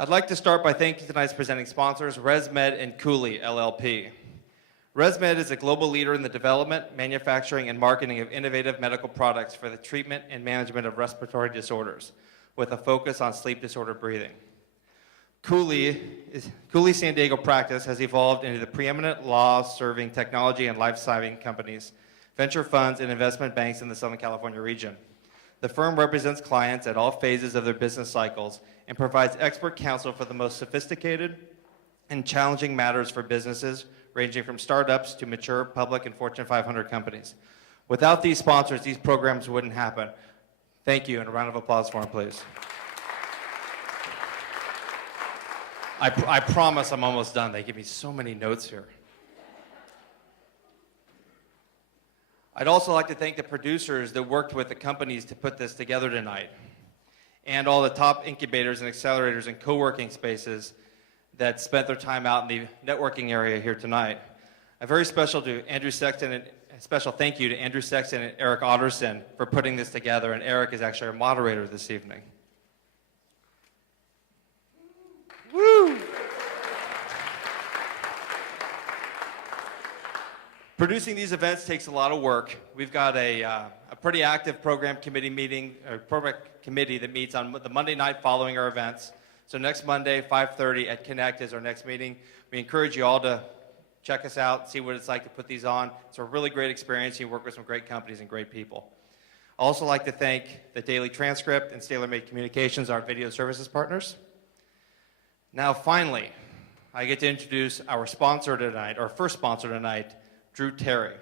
I'd like to start by thanking tonight's presenting sponsors, ResMed and Cooley, LLP. ResMed is a global leader in the development, manufacturing, and marketing of innovative medical products for the treatment and management of respiratory disorders, with a focus on sleep disorder breathing. Cooley San Diego practice has evolved into the preeminent law-serving technology and life-saving companies, venture funds, and investment banks in the Southern California region. The firm represents clients at all phases of their business cycles and provides expert counsel for the most sophisticated and challenging matters for businesses, ranging from startups to mature public and Fortune 500 companies. Without these sponsors, these programs wouldn't happen. Thank you, and a round of applause for them, please. I promise I'm almost done. They give me so many notes here. I'd also like to thank the producers that worked with the companies to put this together tonight, and all the top incubators and accelerators and co-working spaces that spent their time out in the networking area here tonight. A very special thank you to Andrew Sexton and Eric Otterson for putting this together, and Eric is actually our moderator this evening. Woo! Producing these events takes a lot of work. We've got a pretty active program committee that meets on the Monday night following our events. So next Monday, 5:30 at Connect is our next meeting. We encourage you all to check us out, see what it's like to put these on. It's a really great experience. You work with some great companies and great people. I'd also like to thank the Daily Transcript and Tailor-Made Communications, our video services partners. Now, finally, I get to introduce our sponsor tonight, our first sponsor tonight, Drew Terry.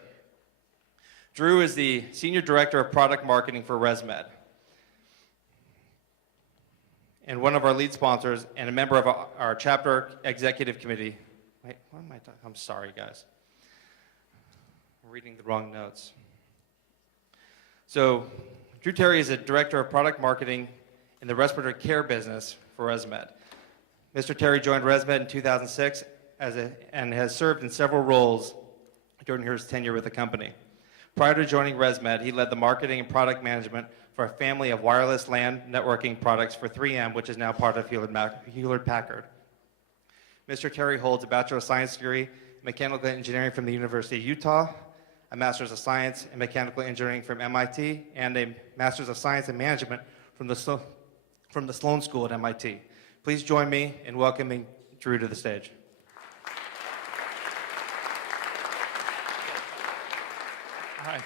Drew is the Senior Director of Product Marketing for ResMed, and one of our lead sponsors, and a member of our chapter executive committee. Wait, what am I talking? I'm sorry, guys. I'm reading the wrong notes. So, Drew Terry is a Director of Product Marketing in the respiratory care business for ResMed. Mr. Terry joined ResMed in 2006 and has served in several roles during his tenure with the company. Prior to joining ResMed, he led the marketing and product management for a family of wireless LAN networking products for 3M, which is now part of Hewlett-Packard. Mr. Terry holds a Bachelor of Science degree in Mechanical Engineering from the University of Utah, a Master's of Science in Mechanical Engineering from MIT, and a Master's of Science in Management from the Sloan School at MIT. Please join me in welcoming Drew to the stage. Hi.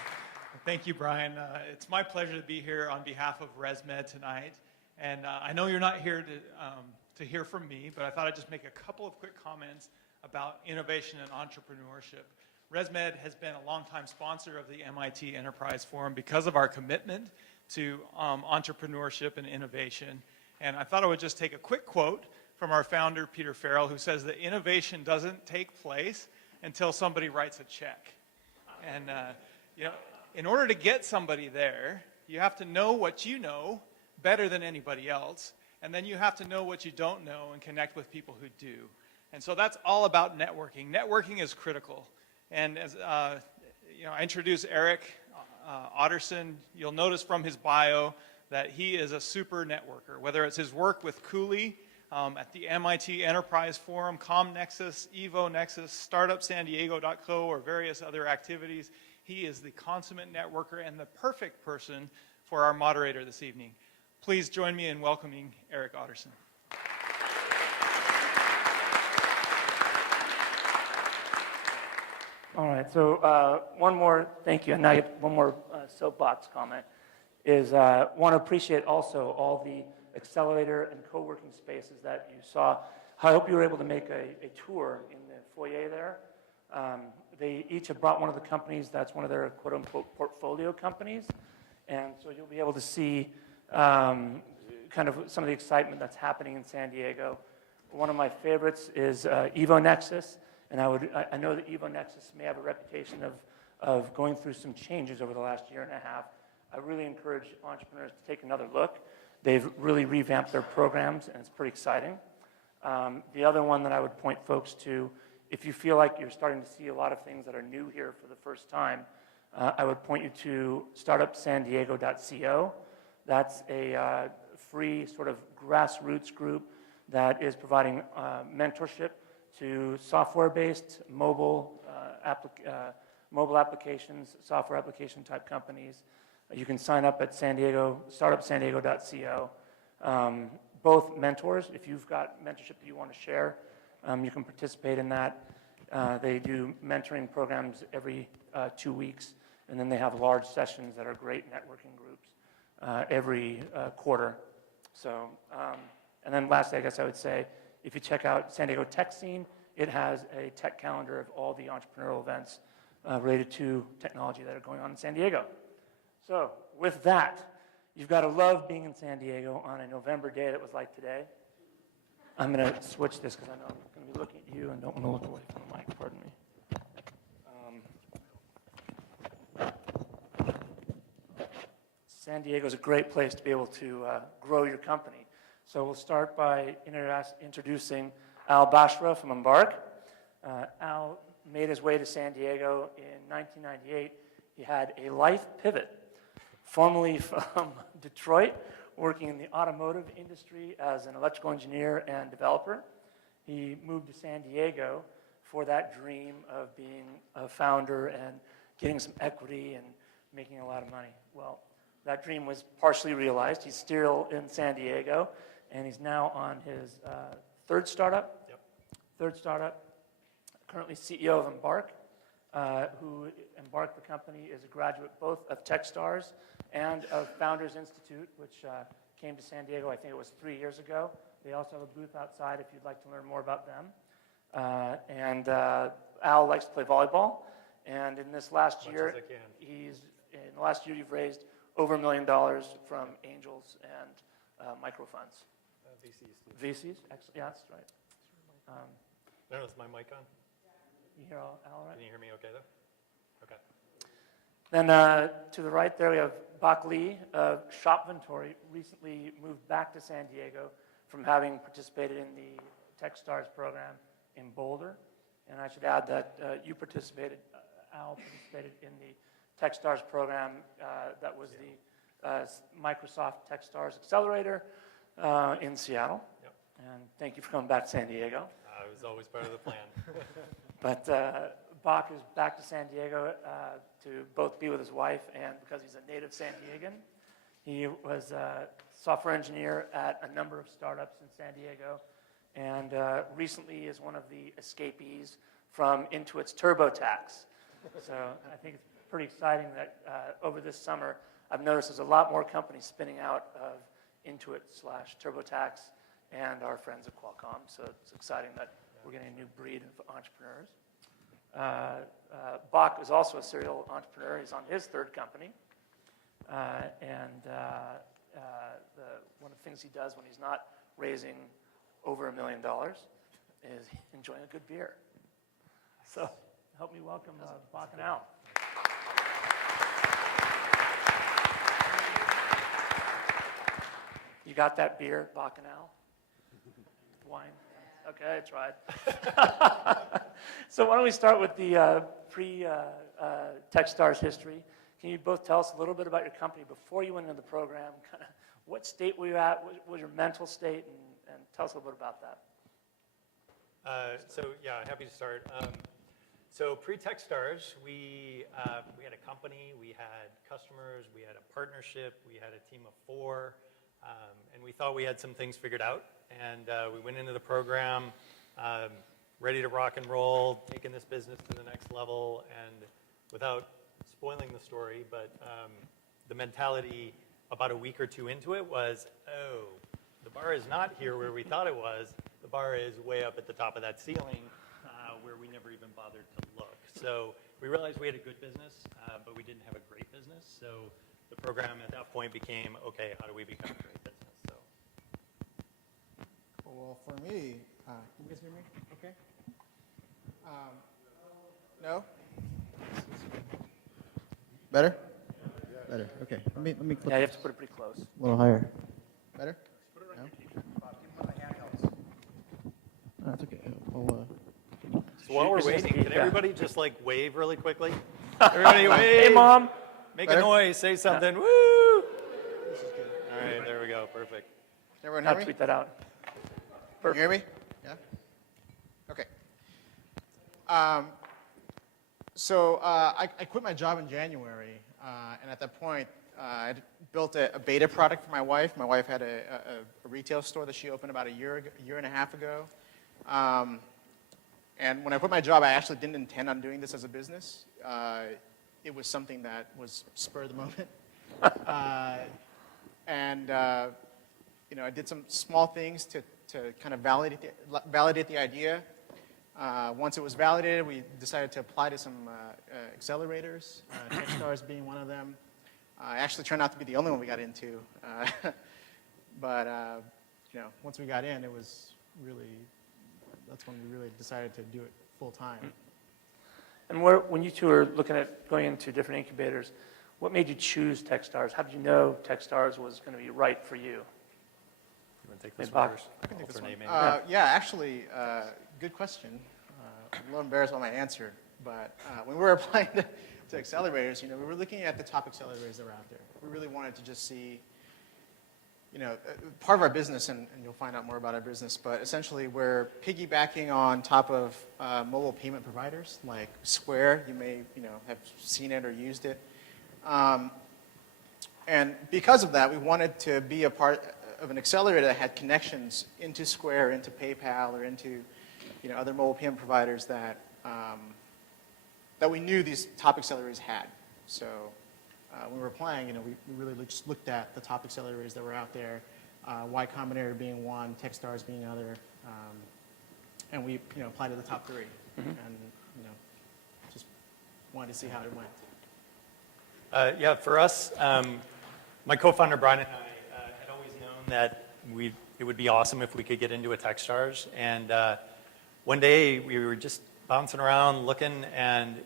Thank you, Brian. It's my pleasure to be here on behalf of ResMed tonight. And I know you're not here to hear from me, but I thought I'd just make a couple of quick comments about innovation and entrepreneurship. ResMed has been a longtime sponsor of the MIT Enterprise Forum because of our commitment to entrepreneurship and innovation. And I thought I would just take a quick quote from our founder, Peter Farrell, who says that innovation doesn't take place until somebody writes a check. And you know, in order to get somebody there, you have to know what you know better than anybody else, and then you have to know what you don't know and connect with people who do. And so that's all about networking. Networking is critical. And as you know, I introduced Eric Otterson. You'll notice from his bio that he is a super networker, whether it's his work with Cooley at the MIT Enterprise Forum, ComNexus, EvoNexus, StartupSanDiego.co, or various other activities. He is the consummate networker and the perfect person for our moderator this evening. Please join me in welcoming Eric Otterson. All right, so one more, thank you, and now I get one more soapbox comment, is want to appreciate also all the accelerator and co-working spaces that you saw. I hope you were able to make a tour in the foyer there. They each have brought one of the companies that's one of their quote-unquote portfolio companies, and so you'll be able to see kind of some of the excitement that's happening in San Diego. One of my favorites is EvoNexus, and I know that EvoNexus may have a reputation of going through some changes over the last year and a half. I really encourage entrepreneurs to take another look. They've really revamped their programs, and it's pretty exciting. The other one that I would point folks to, if you feel like you're starting to see a lot of things that are new here for the first time, I would point you to startupsandiego.co. That's a free sort of grassroots group that is providing mentorship to software-based mobile applications, software application type companies. You can sign up at startupsandiego.co. Both mentors, if you've got mentorship that you want to share, you can participate in that. They do mentoring programs every 2 weeks, and then they have large sessions that are great networking groups every quarter. So, and then lastly, I guess I would say, if you check out San Diego Tech Scene, it has a tech calendar of all the entrepreneurial events related to technology that are going on in San Diego. So, with that, you've got to love being in San Diego on a November day that was like today. I'm going to switch this because I know I'm going to be looking at you and don't want to look away from the mic, pardon me. San Diego is a great place to be able to grow your company. So we'll start by introducing Al Bashra from Embark. Al made his way to San Diego in 1998. He had a life pivot, formerly from Detroit, working in the automotive industry as an electrical engineer and developer. He moved to San Diego for that dream of being a founder and getting some equity and making a lot of money. Well, that dream was partially realized. He's still in San Diego, and he's now on his third startup. Yep. Third startup. Currently CEO of Embark, who Embark, the company, is a graduate both of Techstars and of Founders Institute, which came to San Diego, I think it was 3 years ago. They also have a booth outside if you'd like to learn more about them. And Al likes to play volleyball. And in this last year, in the last year, you've raised over $1 million from angels and micro funds. VCs. VCs, excellent. Yeah, that's right. I don't know, is my mic on? You hear Al right? Can you hear me okay though? Okay. Then to the right there, we have Bak Lee of Shopventory, recently moved back to San Diego from having participated in the Techstars program in Boulder. And I should add that you participated, Al participated in the Techstars program that was the Microsoft Techstars Accelerator in Seattle. Yep. And thank you for coming back to San Diego. It was always part of the plan. But Bach is back to San Diego to both be with his wife and because he's a native San Diegan. He was a software engineer at a number of startups in San Diego and recently is one of the escapees from Intuit's TurboTax. So I think it's pretty exciting that over this summer, I've noticed there's a lot more companies spinning out of Intuit/TurboTax and our friends at Qualcomm. So it's exciting that we're getting a new breed of entrepreneurs. Bach is also a serial entrepreneur. He's on his third company. One of the things he does when he's not raising over $1 million is enjoying a good beer. So help me welcome Bach and Al. You got that beer, Bach and Al? Wine? Okay, I tried. So why don't we start with the pre-Techstars history. Can you both tell us a little bit about your company before you went into the program? Kind of what state were you at? What was your mental state? And tell us a little bit about that. Happy to start. So pre-Techstars, we had a company, we had customers, we had a partnership, we had a team of 4, and we thought we had some things figured out. And we went into the program ready to rock and roll, taking this business to the next level. And without spoiling the story, but the mentality about a week or 2 into it was, oh, the bar is not here where we thought it was. The bar is way up at the top of that ceiling where we never even bothered to look. So we realized we had a good business, but we didn't have a great business. So the program at that point became, okay, how do we become a great business? So. Well, for me, can you guys hear me okay? No? Better? Better, okay. Let me click Yeah, you have to put it pretty close. a little higher. Better? No? No, that's okay. So while we're Shoot, waiting, can yeah. everybody just like wave really quickly? Everybody wave. Hey, Mom. Make Better? a noise, say something. Woo! This is good. All right, there we go. Perfect. Can everyone I'll hear me? tweet that out. Can you hear me? Yeah? Okay. I quit my job in January, and at that point, I built a beta product for my wife. My wife had a retail store that she opened about a year and a half ago. And when I quit my job, I actually didn't intend on doing this as a business. It was something that was spur of the moment. I did some small things to kind of validate the idea. Once it was validated, we decided to apply to some accelerators, Techstars being one of them. Actually turned out to be the only one we got into. Once we got in, it was really, that's when we really decided to do it full time. And when you two are looking at going into different incubators, what made you choose Techstars? How did you know Techstars was going to be right for you? You want to take this Hey, one Bach. first? I can take this one. Alternate maybe. Yeah, actually, good question. I'm a little embarrassed by my answer, but when we were applying to accelerators, we were looking at the top accelerators that were out there. We really wanted to just see, part of our business, and you'll find out more about our business, but essentially we're piggybacking on top of mobile payment providers like Square. You may, have seen it or used it. And because of that, we wanted to be a part of an accelerator that had connections into Square, into PayPal, or into other mobile payment providers that that we knew these top accelerators had. So when we were applying, we really just looked at the top accelerators that were out there, Y Combinator being one, Techstars being another, and we applied to the top three, and just wanted to see how it went. Yeah, for us, my co-founder Brian and I had always known that it would be awesome if we could get into a Techstars. And one day we were just bouncing around looking, and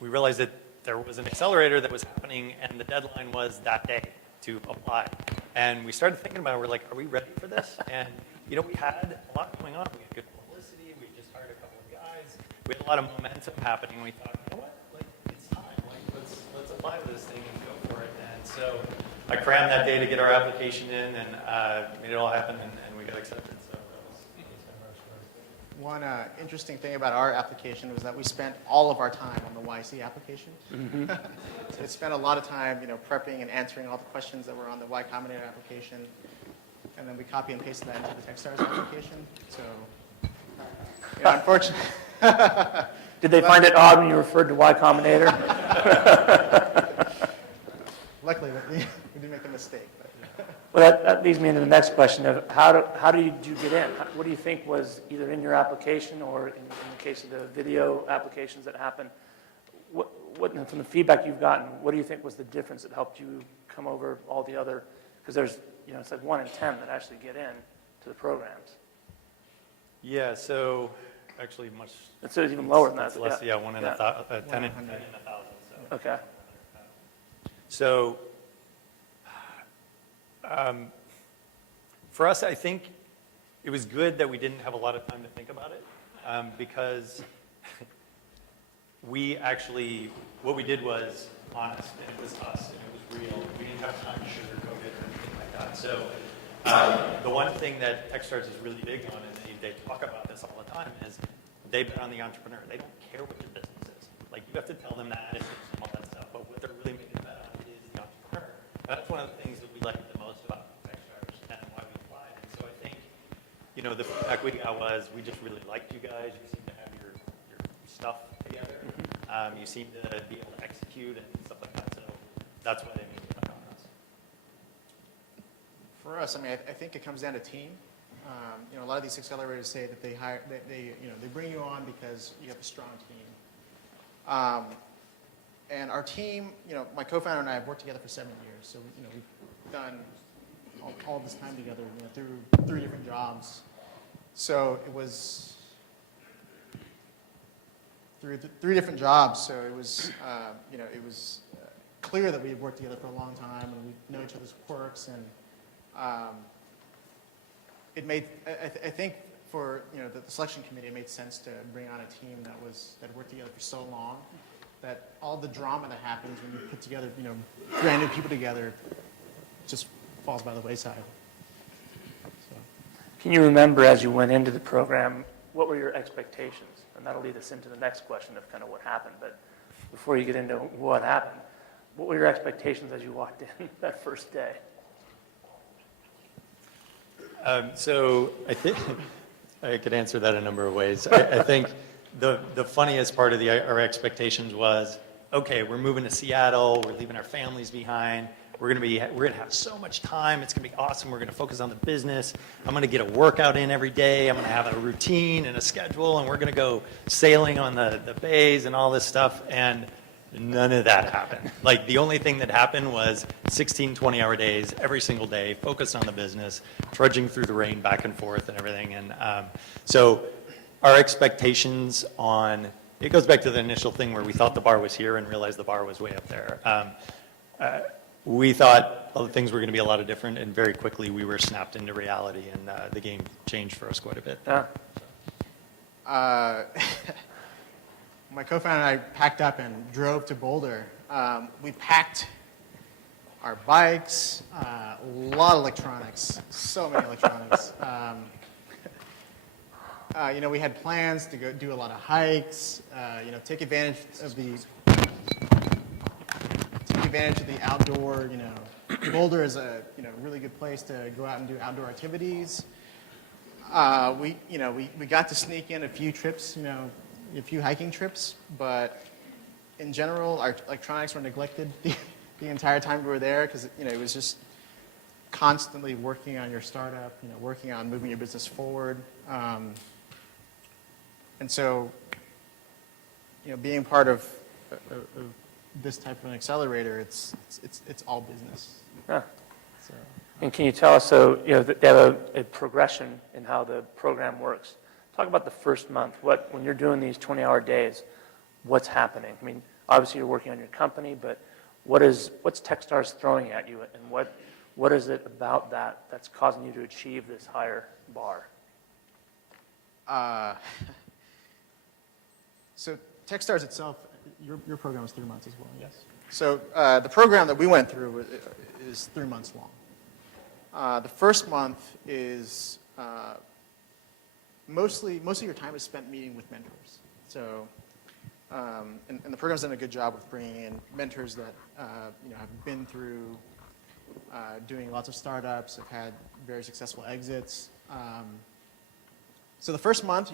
we realized that there was an accelerator that was happening, and the deadline was that day to apply. And we started thinking about it. We're like, are we ready for this? And we had a lot going on. We had good publicity. We just hired a couple of guys. We had a lot of momentum happening. We thought, you know what? It's time. Let's apply to this thing and go for it. And so I crammed that day to get our application in, and made it all happen, and we got accepted. So that was kind of our story. One interesting thing about our application was that we spent all of our time on the YC application. So we spent a lot of time, prepping and answering all the questions that were on the Y Combinator application, and then we copy and pasted that into the Techstars application. So, unfortunately. Did they find it odd when you referred to Y Combinator? Luckily, we didn't make a mistake. But. Well, that leads me into the next question of how did you get in? What do you think was either in your application or in the case of the video applications that happened? From the feedback you've gotten, what do you think was the difference that helped you come over all the other? Because there's, it's like 1 in 10 that actually get in to the programs. Yeah, so actually much. It's even lower than that. It's less, 1 in 10 in 1,000. So. Okay. So for us, I think it was good that we didn't have a lot of time to think about it, because what we did was honest, and it was us, and it was real. We didn't have time to sugarcoat it or anything like that. So the one thing that Techstars is really big on, and they talk about this all the time, is they bet on the entrepreneur. They don't care what your business is. Like, you have to tell them that and all that stuff, but what they're really making a bet on is the entrepreneur. And that's one of the things that we like the most about Techstars and why we applied. And so I think, the feedback we got was, we just really liked you guys. You seem to have your stuff together. You seem to be able to execute and stuff like that. So that's why they made the bet on us. For us, I think it comes down to team. A lot of these accelerators say that they bring you on because you have a strong team. And our team, my co-founder and I have worked together for 7 years. So, we've done all this time together, through 3 different jobs. So it was through 3 different jobs. So it was, it was clear that we had worked together for a long time, and we know each other's quirks, and it made, I think for the selection committee, it made sense to bring on a team that worked together for so long that all the drama that happens when you put together brand new people together just falls by the wayside. So. Can you remember as you went into the program, what were your expectations? And that'll lead us into the next question of kind of what happened. But before you get into what happened, what were your expectations as you walked in that first day? So I think I could answer that a number of ways. I think the funniest part of our expectations was, okay, we're moving to Seattle, we're leaving our families behind, we're gonna have so much time, it's gonna be awesome, we're gonna focus on the business, I'm gonna get a workout in every day, I'm gonna have a routine and a schedule, and we're gonna go sailing on the bays and all this stuff, and none of that happened. Like, the only thing that happened was 16, 20-hour days, every single day, focused on the business, trudging through the rain back and forth and everything. And so our expectations it goes back to the initial thing where we thought the bar was here and realized the bar was way up there. We thought other things were going to be a lot different, and very quickly we were snapped into reality, and the game changed for us quite a bit. My co-founder and I packed up and drove to Boulder. We packed our bikes, a lot of electronics, so many electronics. We had plans to go do a lot of hikes, take advantage of the outdoor, Boulder is a, really good place to go out and do outdoor activities. We got to sneak in a few trips, a few hiking trips, but in general, our electronics were neglected the entire time we were there, because it was just constantly working on your startup, working on moving your business forward. And so, being part of this type of an accelerator, it's all business. Yeah. So, And can you tell us, so, they have a progression in how the program works. Talk about the first month. When you're doing these 20-hour days, what's happening? I mean, obviously you're working on your company, but what's Techstars throwing at you, and what is it about that's causing you to achieve this higher bar? So Techstars itself, your program is 3 months as well, yes? So the program that we went through is 3 months long. The first month is most of your time is spent meeting with mentors. So, and the program's done a good job with bringing in mentors that have been through doing lots of startups, have had very successful exits. So the first month,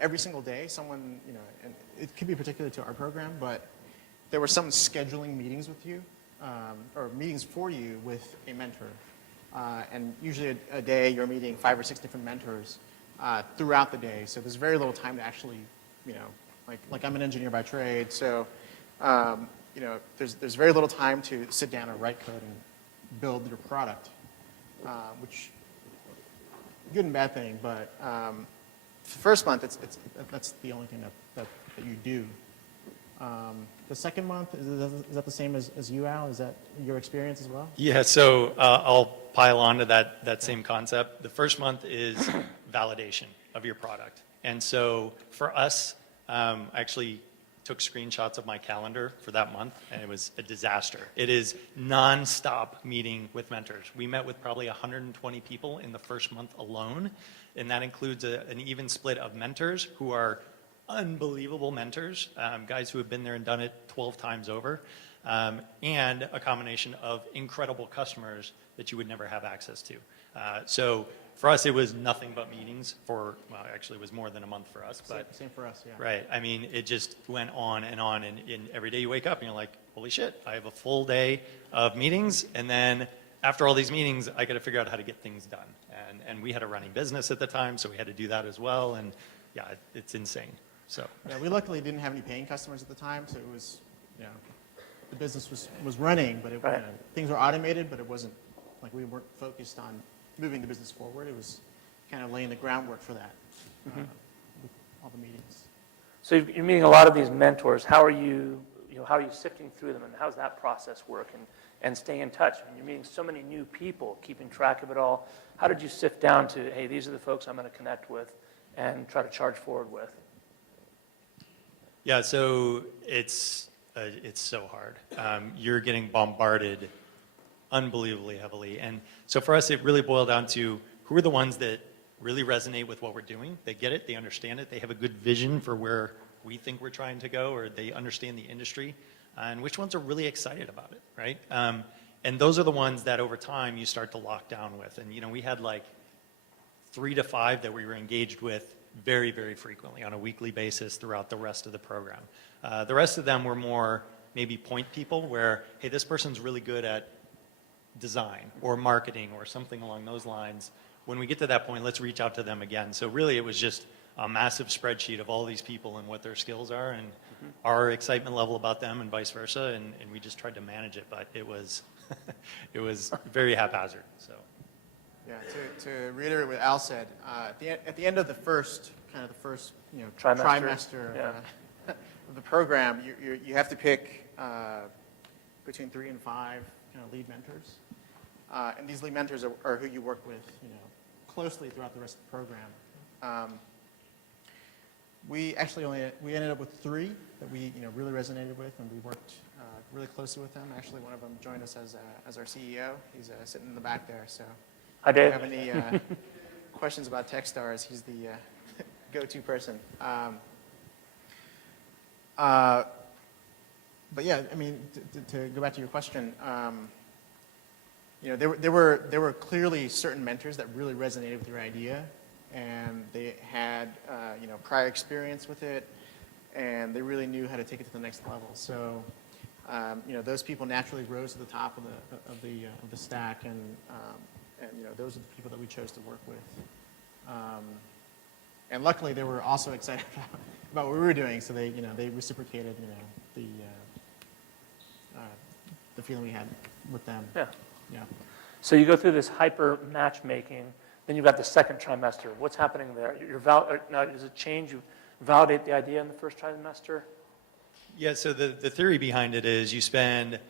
every single day, someone, and it could be particular to our program, but there were some scheduling meetings with you, or meetings for you with a mentor. And usually a day, you're meeting 5 or 6 different mentors throughout the day. So there's very little time to actually, like I'm an engineer by trade, so there's very little time to sit down and write code and build your product, which good and bad thing. But the first month, that's the only thing that you do. The second month, is that the same as you, Al? Is that your experience as well? Yeah, so I'll pile on to that same concept. The first month is validation of your product. And so for us, I actually took screenshots of my calendar for that month, and it was a disaster. It is nonstop meeting with mentors. We met with probably 120 people in the first month alone, and that includes an even split of mentors who are unbelievable mentors, guys who have been there and done it 12 times over, and a combination of incredible customers that you would never have access to. So for us, it was nothing but meetings actually it was more than a month for us. But same for us, yeah. Right. I mean, it just went on, and every day you wake up and you're like, holy shit, I have a full day of meetings, and then after all these meetings, I got to figure out how to get things done. And we had a running business at the time, so we had to do that as well, and yeah, it's insane. So yeah, we luckily didn't have any paying customers at the time, so it was, the business was running, but things were automated, but it wasn't like we weren't focused on moving the business forward. It was kind of laying the groundwork for that with all the meetings. So you're meeting a lot of these mentors. How are you sifting through them, and how's that process work, and staying in touch? I mean, you're meeting so many new people, keeping track of it all. How did you sift down to, hey, these are the folks I'm going to connect with and try to charge forward with? yeah, so it's so hard. You're getting bombarded unbelievably heavily. And so for us, it really boiled down to who are the ones that really resonate with what we're doing. They get it, they understand it, they have a good vision for where we think we're trying to go, or they understand the industry, and which ones are really excited about it, right? And those are the ones that over time you start to lock down with. And we had like 3 to 5 that we were engaged with very, very frequently on a weekly basis throughout the rest of the program. The rest of them were more maybe point people where, hey, this person's really good at design or marketing or something along those lines. When we get to that point, let's reach out to them again. So really it was just a massive spreadsheet of all these people and what their skills are and our excitement level about them and vice versa. And we just tried to manage it, but it was, it was very haphazard, so. Yeah, to reiterate what Al said, at the end of the first trimester Yeah. of the program, you have to pick between 3 and 5 lead mentors, and these lead mentors are who you work with closely throughout the rest of the program. We actually we ended up with 3 that we really resonated with, and we worked really closely with them. Actually, one of them joined us as our CEO. He's sitting in the back there, so. Hi, If you Dave. have any questions about Techstars, he's the go-to person. But yeah, I mean, to go back to your question, there were clearly certain mentors that really resonated with your idea, and they had prior experience with it, and they really knew how to take it to the next level. So, those people naturally rose to the top of the stack, and those are the people that we chose to work with. And luckily, they were also excited about what we were doing, so they reciprocated the feeling we had with them. Yeah. Yeah. So you go through this hyper matchmaking, then you've got the second trimester. What's happening there? Now, does it change? You validate the idea in the first trimester? Yeah, so the theory behind it is you spend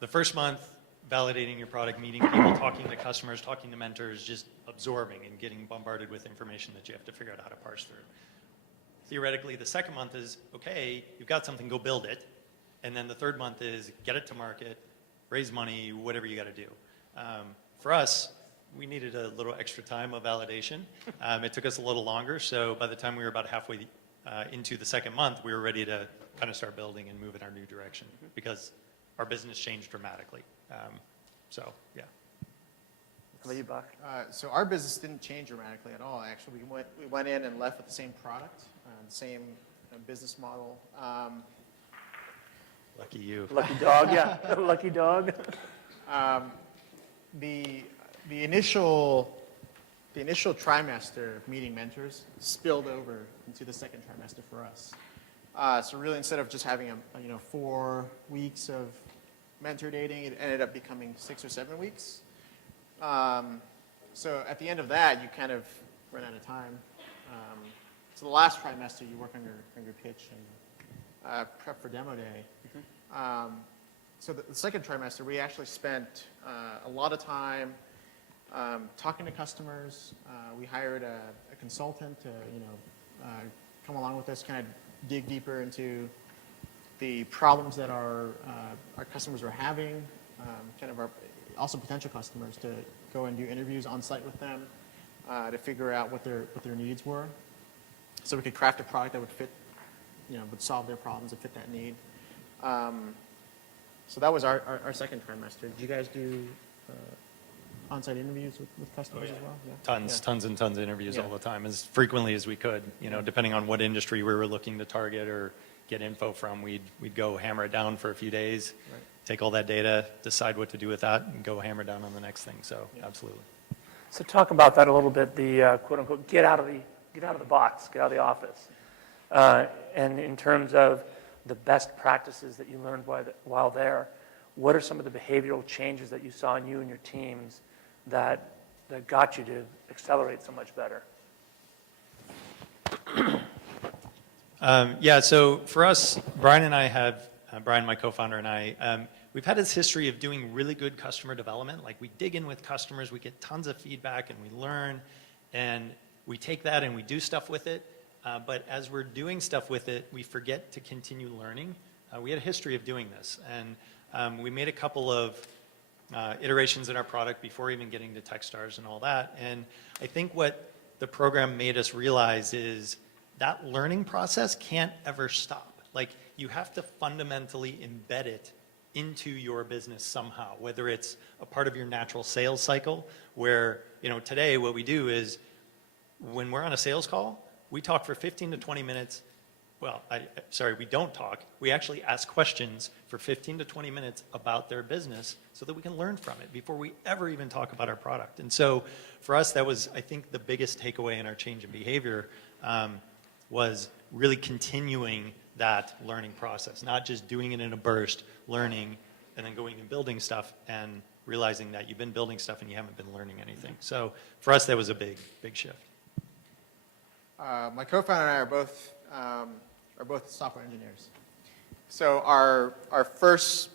the first month validating your product, meeting people, talking to customers, talking to mentors, just absorbing and getting bombarded with information that you have to figure out how to parse through. Theoretically, the second month is, okay, you've got something, go build it. And then the third month is get it to market, raise money, whatever you got to do. For us, we needed a little extra time of validation. It took us a little longer, so by the time we were about halfway into the second month, we were ready to kind of start building and move in our new direction because our business changed dramatically. So, yeah. How about you, Bach? So our business didn't change dramatically at all. Actually, we went in and left with the same product, the same business model. Lucky you. Lucky dog, yeah. Lucky dog. The initial trimester of meeting mentors spilled over into the second trimester for us. So really, instead of just having 4 weeks of mentor dating, it ended up becoming 6 or 7 weeks. So at the end of that, you kind of run out of time. So the last trimester, you work on your pitch and prep for demo day. So the second trimester, we actually spent a lot of time talking to customers. We hired a consultant to come along with us, kind of dig deeper into the problems that our customers were having, kind of also potential customers, to go and do interviews on site with them to figure out what their needs were, so we could craft a product that would fit, would solve their problems and fit that need. So that was our second trimester. Did you guys do on-site interviews with customers as well? Yeah. Tons and tons of interviews Yeah. all the time, as frequently as we could. Depending on what industry we were looking to target or get info from, we'd go hammer it down for a few days, Right. take all that data, decide what to do with that, and go hammer down on the next thing. So, absolutely. So talk about that a little bit, the quote unquote, get out of the box, get out of the office. And in terms of the best practices that you learned while there, what are some of the behavioral changes that you saw in you and your teams that got you to accelerate so much better? Yeah, so for us, Brian and I have, Brian, my co-founder, and I, we've had this history of doing really good customer development. Like, we dig in with customers, we get tons of feedback, and we learn, and we take that and we do stuff with it. But as we're doing stuff with it, we forget to continue learning. We had a history of doing this, and we made a couple of iterations in our product before even getting to Techstars and all that. And I think what the program made us realize is that learning process can't ever stop. Like, you have to fundamentally embed it into your business somehow, whether it's a part of your natural sales cycle, where, today what we do is when we're on a sales call, we talk for 15 to 20 minutes. Well, we don't talk. We actually ask questions for 15 to 20 minutes about their business so that we can learn from it before we ever even talk about our product. And so for us, that was, I think, the biggest takeaway in our change in behavior was really continuing that learning process, not just doing it in a burst, learning, and then going and building stuff and realizing that you've been building stuff and you haven't been learning anything. So for us, that was a big, big shift. My co-founder and I are both software engineers. So our first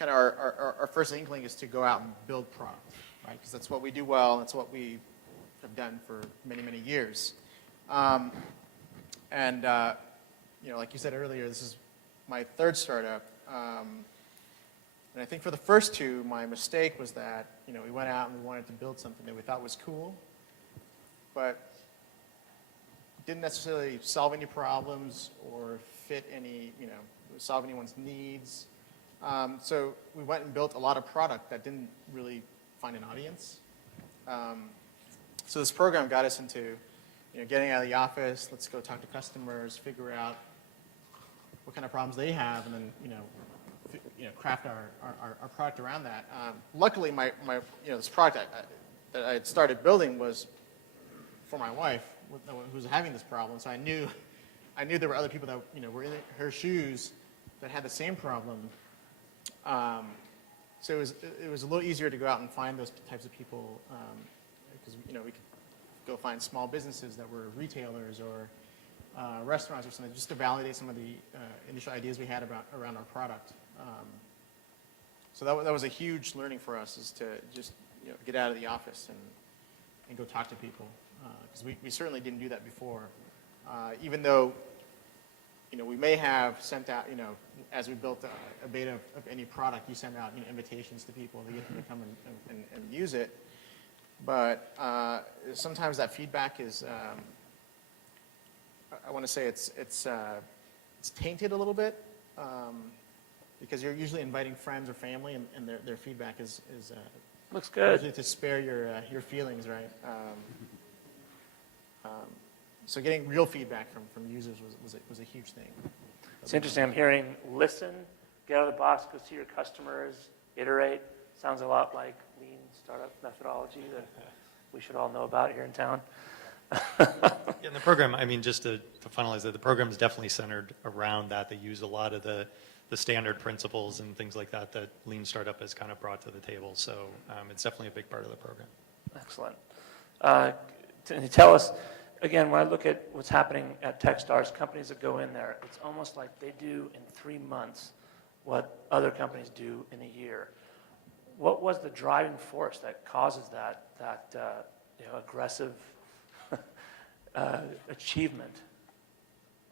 our first inkling is to go out and build product, right? Because that's what we do well, and that's what we have done for many, many years. Like you said earlier, this is my third startup. And I think for the first two, my mistake was that, we went out and we wanted to build something that we thought was cool, but didn't necessarily solve any problems or fit any, solve anyone's needs. So we went and built a lot of product that didn't really find an audience. So this program got us into, getting out of the office, let's go talk to customers, figure out what kind of problems they have, and then, craft our product around that. Luckily, this product that I had started building was for my wife, who was having this problem. So I knew there were other people that were in her shoes that had the same problem. So it was a little easier to go out and find those types of people because we could go find small businesses that were retailers or restaurants or something, just to validate some of the initial ideas we had around our product. So that was a huge learning for us, is to just get out of the office and go talk to people, because we certainly didn't do that before. Even though we may have sent out, as we built a beta of any product, you send out invitations to people to get them to come and use it. But sometimes that feedback is, I want to say it's tainted a little bit, because you're usually inviting friends or family, and their feedback is looks good. Usually to spare your feelings, right? So getting real feedback from users was a huge thing. It's interesting. I'm hearing listen, get out of the box, go see your customers, iterate. Sounds a lot like lean startup methodology that we should all know about here in town. In the program, just to finalize that, the program is definitely centered around that. They use a lot of the standard principles and things like that Lean Startup has kind of brought to the table. So it's definitely a big part of the program. Excellent. Can you tell us, again, when I look at what's happening at Techstars, companies that go in there, it's almost like they do in 3 months what other companies do in a year. What was the driving force that causes that aggressive achievement?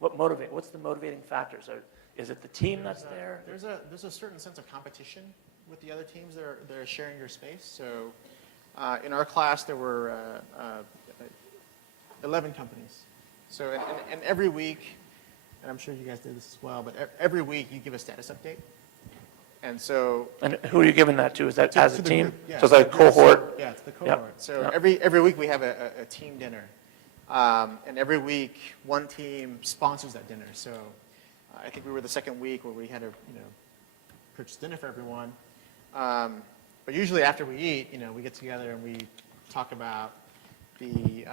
What's the motivating factors? Is it the team that's there? There's a certain sense of competition with the other teams that are sharing your space. So in our class, there were 11 companies. So and every week, and I'm sure you guys did this as well, but every week you give a status update. And so... And who are you giving that to? Is that as a team? Group, yeah. So it's like a cohort? Yeah, it's the cohort. Yep. So Yep. every week we have a team dinner. And every week one team sponsors that dinner. So I think we were the second week where we had to purchase dinner for everyone. But usually after we eat, we get together and we talk about the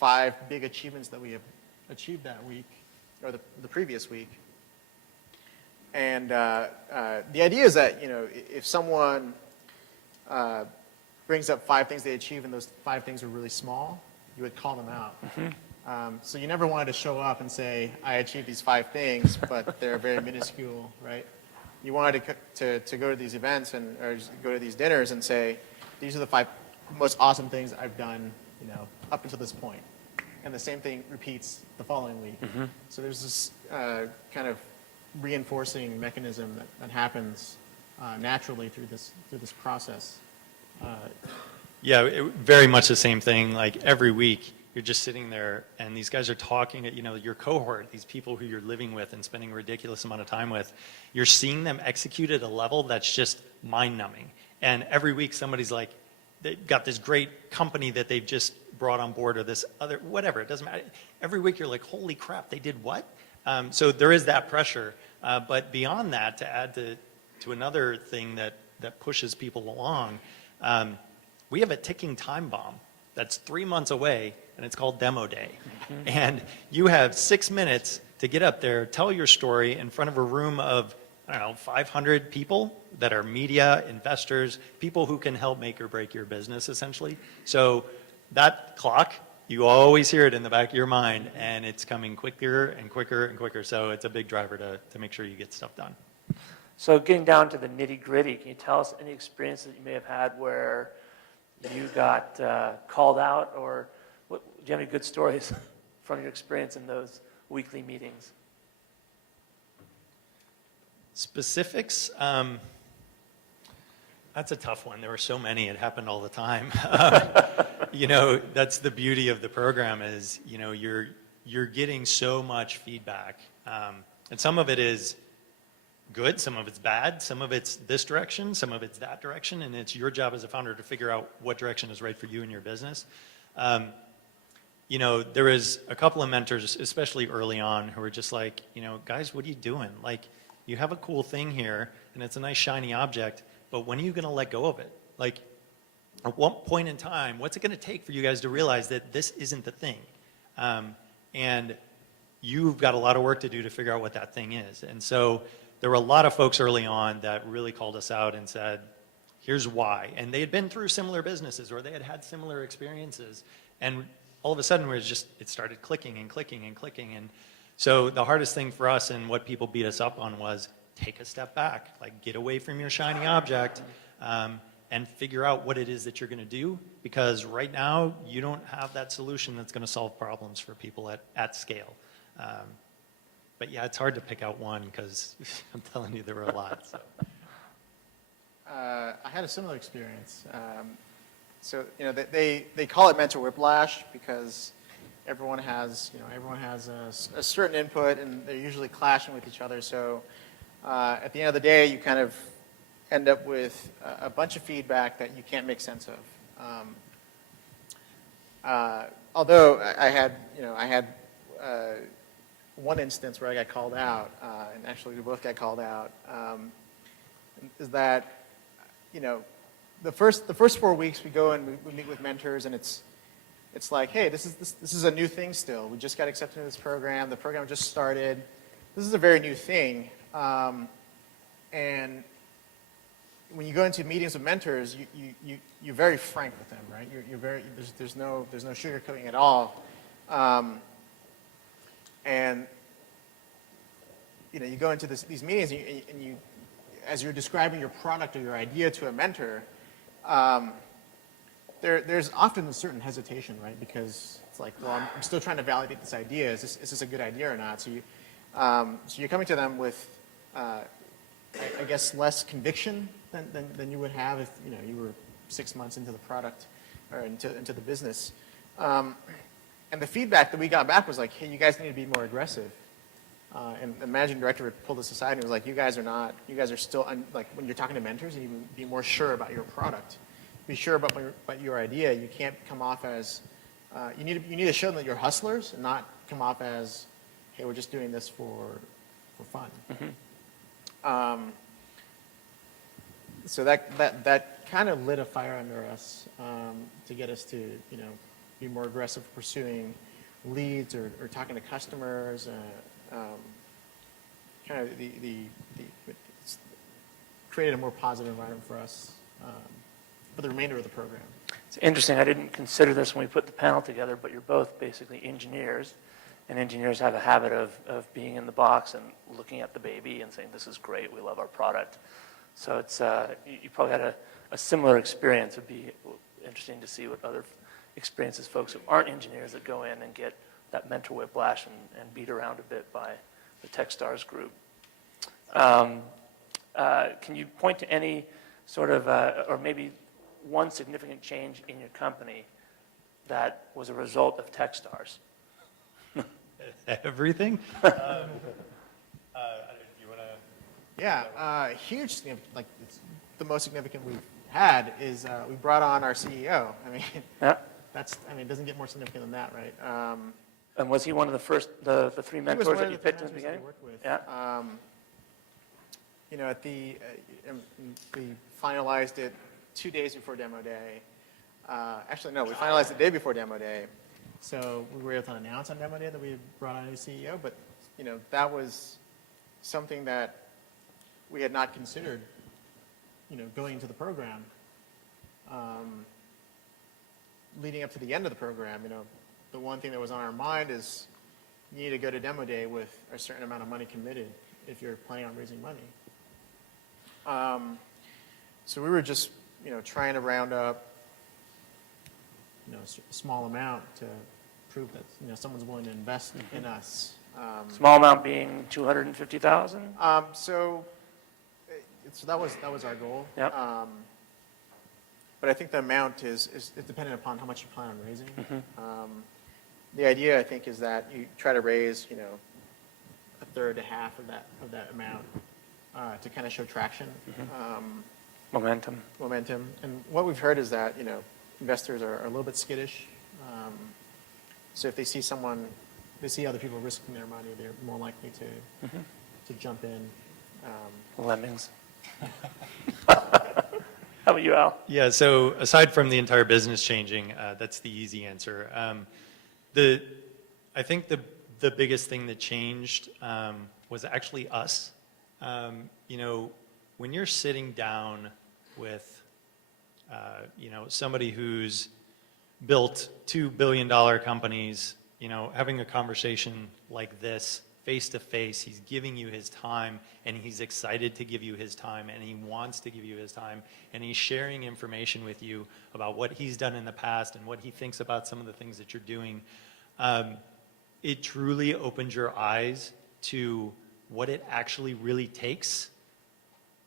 5 big achievements that we have achieved that week, or the previous week. And the idea is that, if someone brings up 5 things they achieved and those 5 things are really small, you would call them out. Mm-hmm. So you never wanted to show up and say, I achieved these 5 things, but they're very minuscule, right? You wanted to go to these events or go to these dinners and say, these are the 5 most awesome things I've done, up until this point. And the same thing repeats the following week. Mm-hmm. So there's this kind of reinforcing mechanism that happens naturally through this process. Yeah, very much the same thing. Like every week, you're just sitting there, and these guys are talking at, your cohort, these people who you're living with and spending a ridiculous amount of time with. You're seeing them execute at a level that's just mind-numbing. And every week, somebody's like, they've got this great company that they've just brought on board, or this other, whatever, it doesn't matter. Every week, you're like, holy crap, they did what? So there is that pressure. But beyond that, to add to another thing that pushes people along, we have a ticking time bomb that's 3 months away, and it's called Demo Day. And you have 6 minutes to get up there, tell your story in front of a room of, 500 people that are media, investors, people who can help make or break your business, essentially. So that clock, you always hear it in the back of your mind, and it's coming quicker and quicker and quicker. So it's a big driver to make sure you get stuff done. So getting down to the nitty-gritty, can you tell us any experience that you may have had where you got called out, or do you have any good stories from your experience in those weekly meetings? Specifics, that's a tough one. There were so many, it happened all the time. That's the beauty of the program is, you're getting so much feedback. And some of it is good, some of it's bad, some of it's this direction, some of it's that direction, and it's your job as a founder to figure out what direction is right for you and your business. There was a couple of mentors, especially early on, who were just like, guys, what are you doing? Like, you have a cool thing here, and it's a nice shiny object, but when are you gonna let go of it? Like, at what point in time, what's it gonna take for you guys to realize that this isn't the thing? And you've got a lot of work to do to figure out what that thing is. And so there were a lot of folks early on that really called us out and said, here's why. And they had been through similar businesses, or they had had similar experiences. And all of a sudden, it started clicking and clicking and clicking. And so the hardest thing for us, and what people beat us up on, was take a step back, like get away from your shiny object, and figure out what it is that you're gonna do, because right now, you don't have that solution that's gonna solve problems for people at scale. But yeah, it's hard to pick out one, because I'm telling you, there were a lot. So. I had a similar experience. So they call it mental whiplash because everyone has a certain input, and they're usually clashing with each other. So at the end of the day, you kind of end up with a bunch of feedback that you can't make sense of. Although I had one instance where I got called out, and actually we both got called out, is that the first 4 weeks we go and we meet with mentors, and it's like, hey, this is a new thing still. We just got accepted into this program. The program just started. This is a very new thing, and when you go into meetings with mentors, you're very frank with them, right? You're very there's no sugarcoating at all, and you go into these meetings, and you as you're describing your product or your idea to a mentor, there's often a certain hesitation, right? Because it's like, well, I'm still trying to validate this idea. Is this a good idea or not? So you're coming to them with, I guess, less conviction than you would have if you were 6 months into the product or into the business. And the feedback that we got back was like, hey, you guys need to be more aggressive. And the managing director would pull this aside and was like, you guys are still, like when you're talking to mentors, you need to be more sure about your product. Be sure about your idea. You can't come off as, you need to show them that you're hustlers and not come off as, hey, we're just doing this for fun. Mm-hmm. So that kind of lit a fire under us to get us to, be more aggressive pursuing leads or talking to customers. Kind of it's created a more positive environment for us for the remainder of the program. It's interesting. I didn't consider this when we put the panel together, but you're both basically engineers, and engineers have a habit of being in the box and looking at the baby and saying, this is great, we love our product. So it's you probably had a similar experience. It'd be interesting to see what other experiences folks who aren't engineers that go in and get that mental whiplash and beat around a bit by the Techstars group. Can you point to any sort of, or maybe one significant change in your company that was a result of Techstars? Everything? Do you want to? Yeah, huge, like it's the most significant we've had is we brought on our CEO. I mean, Yeah. it doesn't get more significant than that, right? And was he one of the first, the three He was mentors one that of you the picked in the mentors that we beginning? worked with. Yeah. At we finalized it 2 days before demo day. Actually, no, we finalized the day before demo day. So we were able to announce on demo day that we had brought on a new CEO, but that was something that we had not considered, going into the program. Leading up to the end of the program, the one thing that was on our mind is you need to go to demo day with a certain amount of money committed if you're planning on raising money. So we were just, trying to round up, a small amount to prove that, someone's willing to invest in us. Small amount being 250,000? So that was our goal. Yep. But I think the amount is dependent upon how much you plan on raising. The idea, I think, is that you try to raise, a third to half of that amount to kind of show traction, Momentum. momentum. And what we've heard is that, investors are a little bit skittish. So if they see other people risking their money, they're more likely to jump in. Lemmings. How about you, Al? Yeah, so aside from the entire business changing, that's the easy answer. I think the biggest thing that changed was actually us. When you're sitting down with, somebody who's built $2 billion companies, having a conversation like this, face to face, he's giving you his time, and he's excited to give you his time, and he wants to give you his time, and he's sharing information with you about what he's done in the past and what he thinks about some of the things that you're doing. It truly opens your eyes to what it actually really takes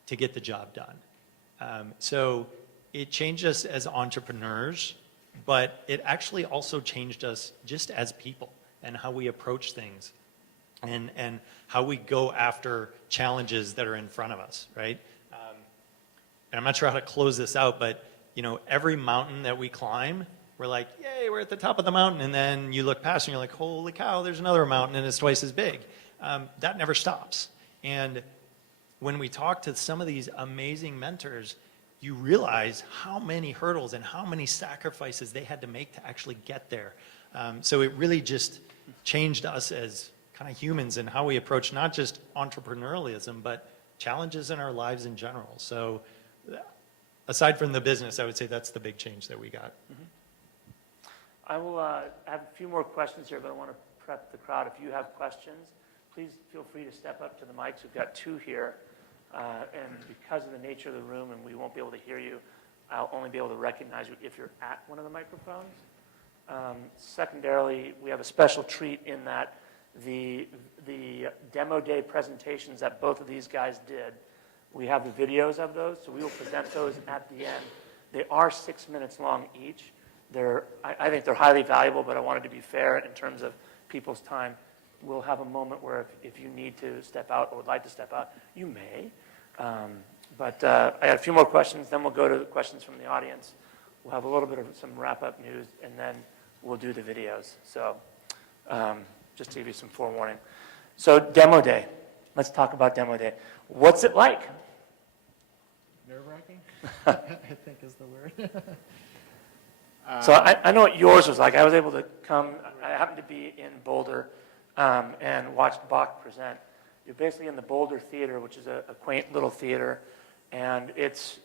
to get the job done. So it changed us as entrepreneurs, but it actually also changed us just as people and how we approach things and how we go after challenges that are in front of us, right? And I'm not sure how to close this out, but every mountain that we climb, we're like, yay, we're at the top of the mountain, and then you look past and you're like, holy cow, there's another mountain and it's twice as big. That never stops. And when we talk to some of these amazing mentors, you realize how many hurdles and how many sacrifices they had to make to actually get there. So it really just changed us as kind of humans and how we approach not just entrepreneurialism, but challenges in our lives in general. So aside from the business, I would say that's the big change that we got. I will have a few more questions here, but I want to prep the crowd. If you have questions, please feel free to step up to the mics. We've got two here. And because of the nature of the room and we won't be able to hear you, I'll only be able to recognize you if you're at one of the microphones. Secondarily, we have a special treat in that the demo day presentations that both of these guys did, we have the videos of those, so we will present those at the end. They are 6 minutes long each. I think they're highly valuable, but I wanted to be fair in terms of people's time. We'll have a moment where if you need to step out or would like to step out, you may. But I had a few more questions, then we'll go to the questions from the audience. We'll have a little bit of some wrap-up news, and then we'll do the videos. So just to give you some forewarning. So demo day. Let's talk about demo day. What's it like? Nerve-wracking, I think is the word. So I know what yours was like. I was able to come, I happened to be in Boulder and watched Bach present. You're basically in the Boulder Theater, which is a quaint little theater, and it's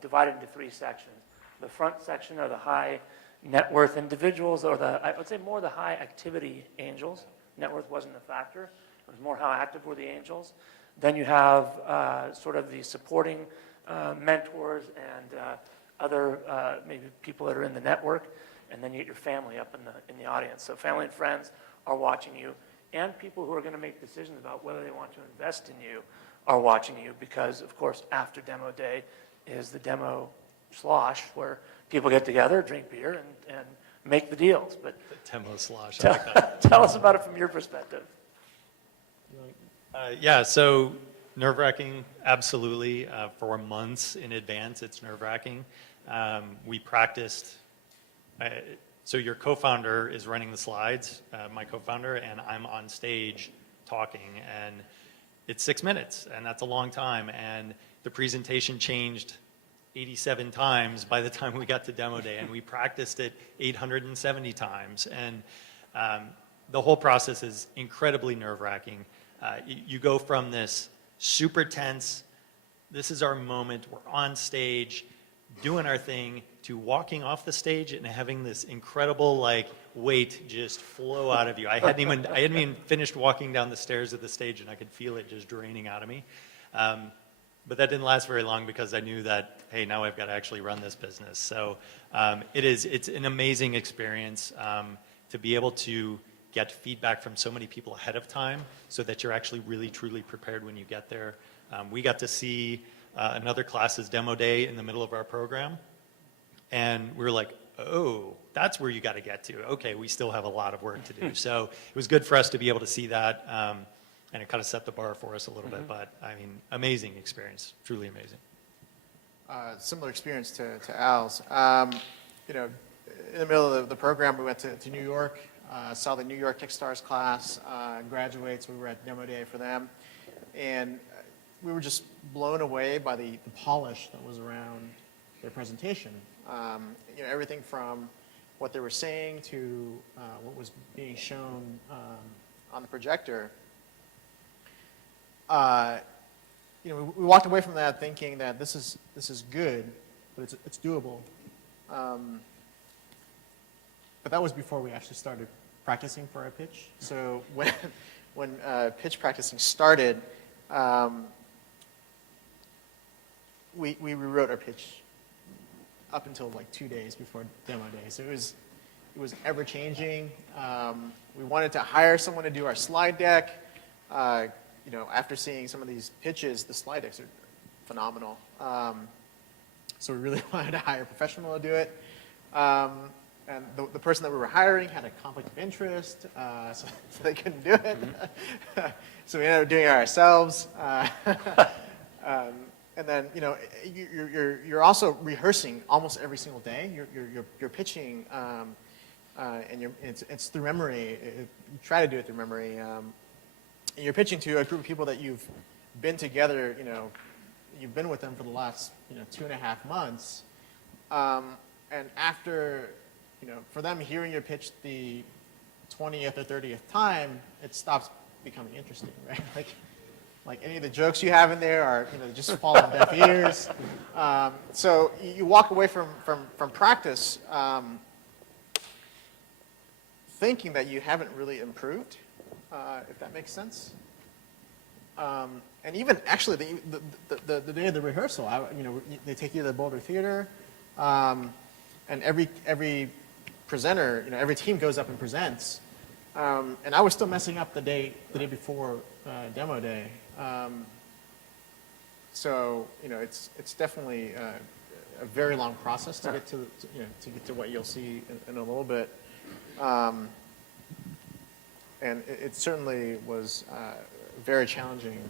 divided into three sections. The front section are the high net worth individuals, or I would say more the high activity angels. Net worth wasn't a factor. It was more how active were the angels. Then you have sort of the supporting mentors and other maybe people that are in the network, and then you get your family up in the audience. So family and friends are watching you, and people who are going to make decisions about whether they want to invest in you are watching you, because of course after demo day is the demo slosh where people get together, drink beer, and make the deals. But The demo slosh, I like that. tell us about it from your perspective. Yeah, so nerve-wracking, absolutely. For months in advance, it's nerve-wracking. We practiced. So your co-founder is running the slides, my co-founder, and I'm on stage talking, and it's 6 minutes, and that's a long time. And the presentation changed 87 times by the time we got to demo day, and we practiced it 870 times. And the whole process is incredibly nerve-wracking. You go from this super tense, this is our moment, we're on stage, doing our thing, to walking off the stage and having this incredible like weight just flow out of you. I hadn't even finished walking down the stairs of the stage, and I could feel it just draining out of me. But that didn't last very long because I knew that, hey, now I've got to actually run this business. So it's an amazing experience to be able to get feedback from so many people ahead of time so that you're actually really, truly prepared when you get there. We got to see another class's demo day in the middle of our program, and we were like, oh, that's where you got to get to. Okay, we still have a lot of work to do. So it was good for us to be able to see that, and it kind of set the bar for us a little bit. But I mean, amazing experience, truly amazing. Similar experience to Al's. You know, in the middle of the program, we went to New York, saw the New York Techstars class, graduates. We were at demo day for them, and we were just blown away by the polish that was around their presentation. You know, everything from what they were saying to what was being shown on the projector. You know, we walked away from that thinking that this is good, but it's doable. But that was before we actually started practicing for our pitch. So when pitch practicing started, we rewrote our pitch up until like 2 days before demo day. So it was ever changing. We wanted to hire someone to do our slide deck. You know, after seeing some of these pitches, the slide decks are phenomenal. So we really wanted to hire a professional to do it. And the person that we were hiring had a conflict of interest, so they couldn't do it. So we ended up doing it ourselves. And then, you know, you're also rehearsing almost every single day. You're pitching, and it's through memory. You try to do it through memory. And you're pitching to a group of people that you've been together. You know, you've been with them for the last 2.5 months. And after, you know, for them hearing your pitch the 20th or 30th time, it stops becoming interesting, right? Like any of the jokes you have in there are, you know, just fall on deaf ears. So you walk away from practice thinking that you haven't really improved, if that makes sense. And even actually the day of the rehearsal, you know, they take you to the Boulder Theater, and every presenter, you know, every team goes up and presents. And I was still messing up the day before demo day. So you know, it's definitely a very long process to get to what you'll see in a little bit. And it certainly was a very challenging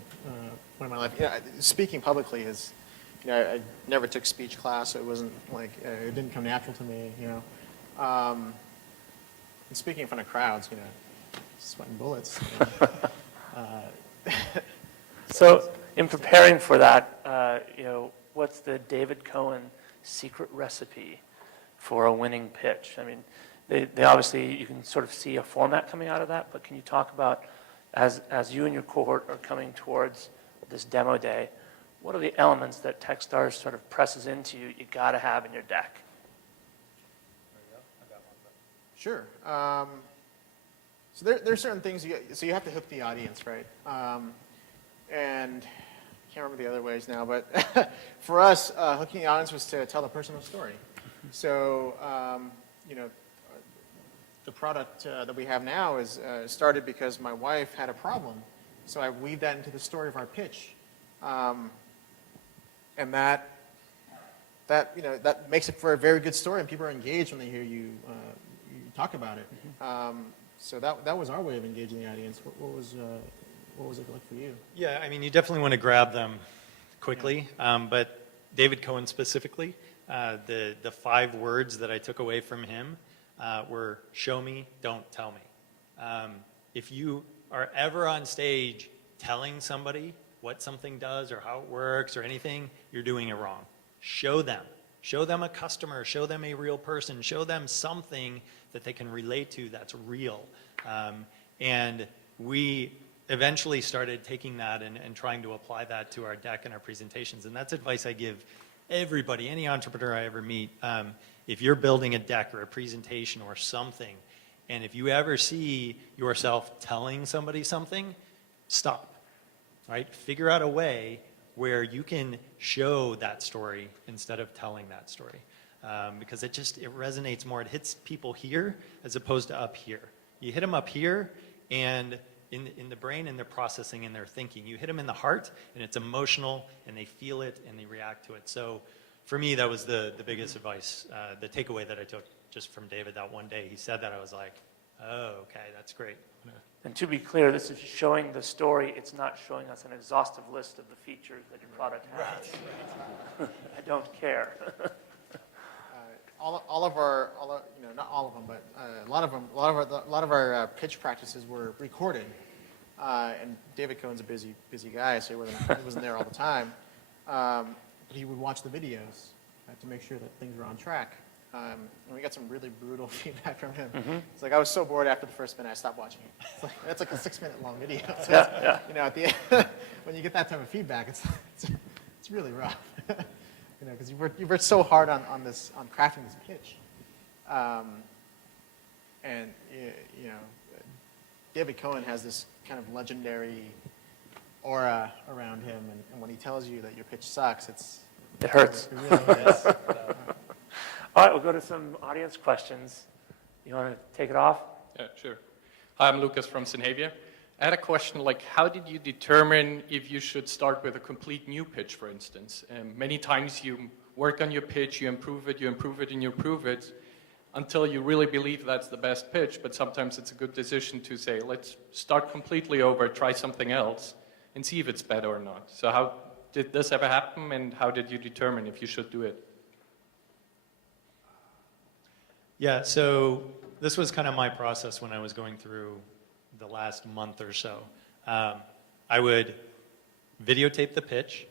point in my life. You know, speaking publicly is, you know, I never took speech class, so it wasn't like it didn't come natural to me. You know, and speaking in front of crowds, you know, sweating bullets. You know. So in preparing for that, you know, what's the David Cohen secret recipe for a winning pitch? I mean, they obviously, you can sort of see a format coming out of that, but can you talk about, as you and your cohort are coming towards this demo day, what are the elements that Techstars sort of presses into you got to have in your deck? Sure. So there's certain things so you have to hook the audience, right? And I can't remember the other ways now, but for us, hooking the audience was to tell a personal story. So, you know, the product that we have now is started because my wife had a problem. So I weaved that into the story of our pitch. And that that, you know, that makes it for a very good story, and people are engaged when they hear you, you talk about it. So that was our way of engaging the audience. What was it like for you? Yeah, I mean, you definitely want to grab them quickly, but David Cohen specifically, the 5 words that I took away from him were show me, don't tell me. If you are ever on stage telling somebody what something does or how it works or anything, you're doing it wrong. Show them. Show them a customer, show them a real person, show them something that they can relate to that's real. And we eventually started taking that and trying to apply that to our deck and our presentations. And that's advice I give everybody, any entrepreneur I ever meet. If you're building a deck or a presentation or something, and if you ever see yourself telling somebody something, stop. Right? Figure out a way where you can show that story instead of telling that story. Because it resonates more. It hits people here as opposed to up here. You hit them up here and in the brain and their processing and their thinking. You hit them in the heart and it's emotional and they feel it and they react to it. So for me, that was the biggest advice, the takeaway that I took just from David that one day. He said that, I was like, oh, okay, that's great. And to be clear, this is showing the story. It's not showing us an exhaustive list of the features that your product has. Right. I don't care. All of our, you know, not all of them, but a lot of our pitch practices were recorded. And David Cohen's a busy guy, so he wasn't there all the time. But he would watch the videos to make sure that things were on track. And we got some really brutal feedback from him. It's like, I was so bored after the first minute, I stopped watching it. That's like a 6-minute long video. So Yeah. you know, at the end, when you get that type of feedback, it's really rough. You know, because you worked so hard on crafting this pitch. And you know, David Cohen has this kind of legendary aura around him, and when he tells you that your pitch sucks, It hurts. It really is. All right, we'll go to some audience questions. You want to take it off? Yeah, sure. Hi, I'm Lucas from Synhavia. I had a question, like, how did you determine if you should start with a complete new pitch, for instance? Many times you work on your pitch, you improve it, and you improve it until you really believe that's the best pitch, but sometimes it's a good decision to say, let's start completely over, try something else, and see if it's better or not. So how did this ever happen, and how did you determine if you should do it? Yeah, so this was kind of my process when I was going through the last month or so. I would videotape the pitch.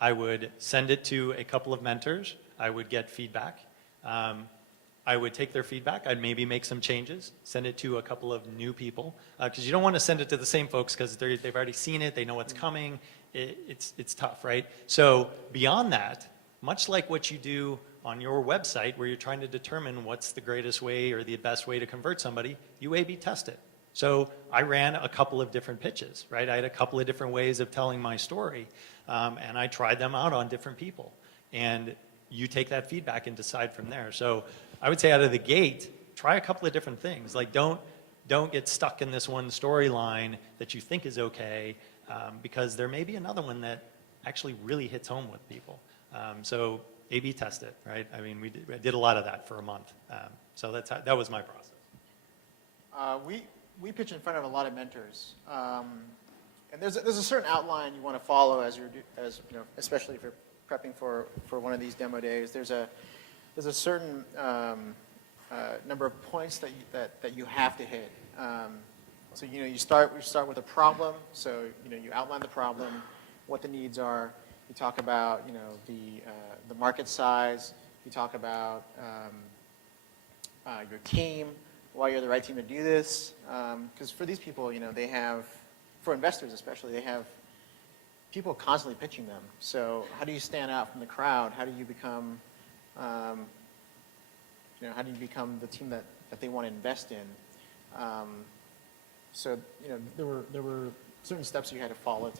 I would send it to a couple of mentors. I would get feedback. I would take their feedback. I'd maybe make some changes, send it to a couple of new people. Because you don't want to send it to the same folks because they've already seen it. They know what's coming. It's tough, right? So beyond that, much like what you do on your website where you're trying to determine what's the greatest way or the best way to convert somebody, you A/B test it. So I ran a couple of different pitches, right? I had a couple of different ways of telling my story, and I tried them out on different people. And you take that feedback and decide from there. So I would say out of the gate, try a couple of different things. Like don't get stuck in this one storyline that you think is okay, because there may be another one that actually really hits home with people. So A/B test it, right? I mean, I did a lot of that for a month. So that was my process. We pitch in front of a lot of mentors, and there's a certain outline you want to follow as you know, especially if you're prepping for one of these demo days. There's a certain number of points that you have to hit. So you know, you start with a problem. So you know, you outline the problem, what the needs are. You talk about, you know, the market size. You talk about your team, why you're the right team to do this. Because for these people, you know, they have, for investors especially, they have people constantly pitching them. So how do you stand out from the crowd? How do you become, you know, how do you become the team that they want to invest in? So you know, there were certain steps you had to follow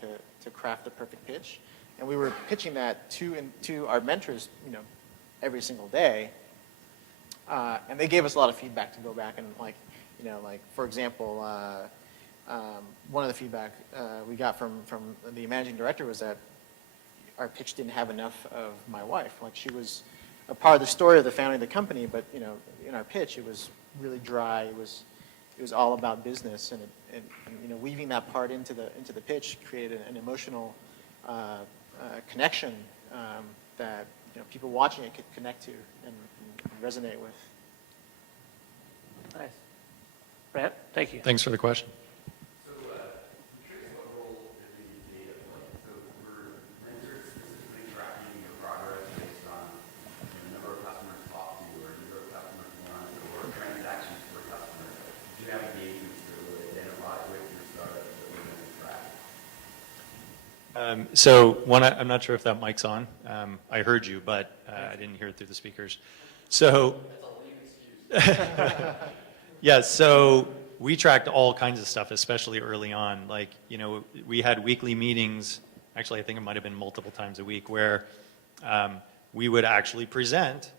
to craft the perfect pitch. And we were pitching that to our mentors, you know, every single day. And they gave us a lot of feedback to go back and, like, you know, like, for example, one of the feedback we got from the managing director was that our pitch didn't have enough of my wife. Like, she was a part of the story of the founding of the company, but in our pitch, it was really dry. It was all about business, and weaving that part into the pitch created an emotional connection that people watching it could connect to and resonate with. Nice. Brant, thank you. Thanks for the question. So one, I'm not sure if that mic's on. I heard you, but I didn't hear it through the speakers. So, yeah, so we tracked all kinds of stuff, especially early on. Like, we had weekly meetings. Actually, I think it might have been multiple times a week where we would actually present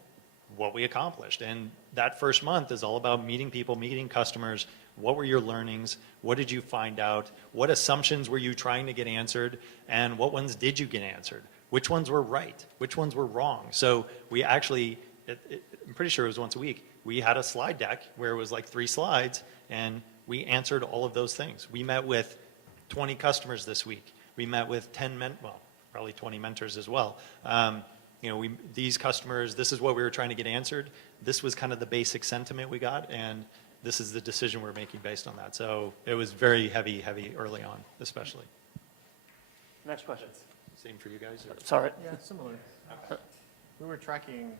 what we accomplished. And that first month is all about meeting people, meeting customers. What were your learnings? What did you find out? What assumptions were you trying to get answered? And what ones did you get answered? Which ones were right? Which ones were wrong? So we actually, I'm pretty sure it was once a week, we had a slide deck where it was like 3 slides, and we answered all of those things. We met with 20 customers this week. We met with 10 probably 20 mentors as well. These customers, this is what we were trying to get answered. This was kind of the basic sentiment we got, and this is the decision we're making based on that. So it was very heavy early on, especially. Next question. Same for you guys? Or? Sorry. Yeah, similar. We were tracking,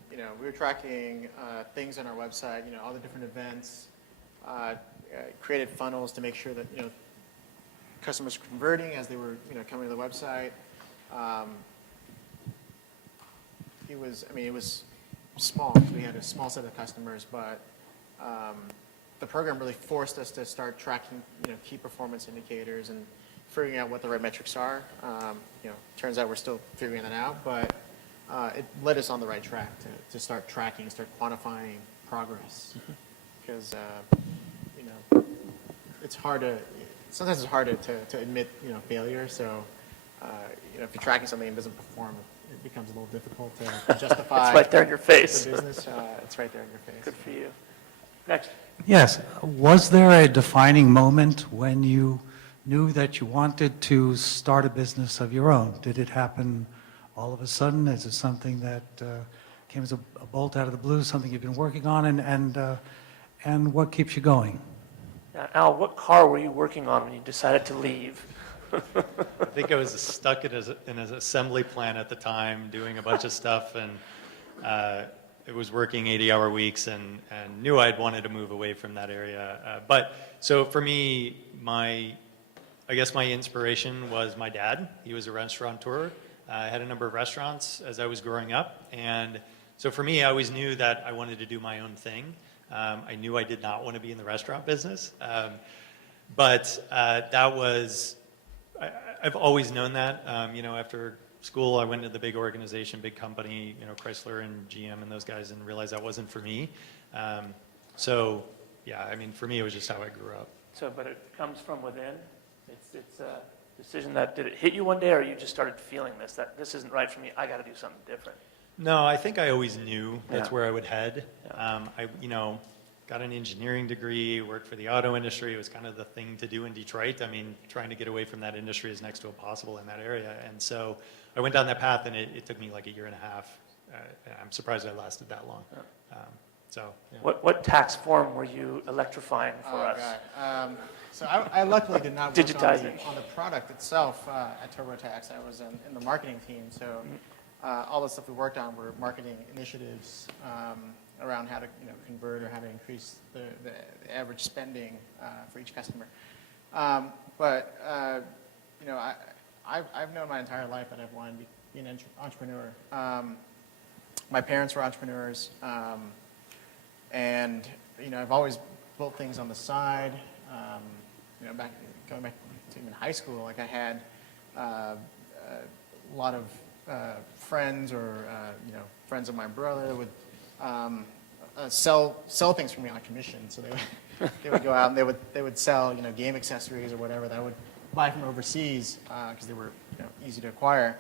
things on our website, all the different events, created funnels to make sure that, customers were converting as they were, coming to the website. It was small. We had a small set of customers, but the program really forced us to start tracking, key performance indicators and figuring out what the right metrics are. Turns out we're still figuring that out, but it led us on the right track to start tracking, start quantifying progress. Because, sometimes it's hard to admit, failure. So, if you're tracking something and it doesn't perform, it becomes a little difficult to justify. It's right there in your face. The business, it's right there in your face. Good for you. Next. Yes. Was there a defining moment when you knew that you wanted to start a business of your own? Did it happen all of a sudden? Is it something that came as a bolt out of the blue, something you've been working on, and what keeps you going? Now, Al, what car were you working on when you decided to leave? I think I was stuck in an assembly plant at the time doing a bunch of stuff, and it was working 80-hour weeks and knew I'd wanted to move away from that area. So for me, I guess my inspiration was my dad. He was a restaurateur. I had a number of restaurants as I was growing up. And so for me, I always knew that I wanted to do my own thing. I knew I did not want to be in the restaurant business. But that was, I've always known that. After school, I went to the big organization, big company, Chrysler and GM and those guys, and realized that wasn't for me. So, yeah, for me, it was just how I grew up. But it comes from within. It's a decision that, did it hit you one day, or you just started feeling that this isn't right for me, I got to do something different? No, I think I always knew that's where I would head. Yeah. I got an engineering degree, worked for the auto industry. It was kind of the thing to do in Detroit. Trying to get away from that industry is next to impossible in that area. And so I went down that path, and it took me like 1.5 years. I'm surprised I lasted that long. Yeah. What tax form were you electrifying for us? God. So I luckily did not work Digitizing. on the product itself at TurboTax. I was in the marketing team, so all the stuff we worked on were marketing initiatives around how to convert or how to increase the average spending for each customer. But I've known my entire life that I've wanted to be an entrepreneur. My parents were entrepreneurs, and I've always built things on the side. Going back to even high school, like I had a lot of friends or friends of my brother would sell things for me on commission. So they would go out and they would sell game accessories or whatever that I would buy from overseas because they were easy to acquire,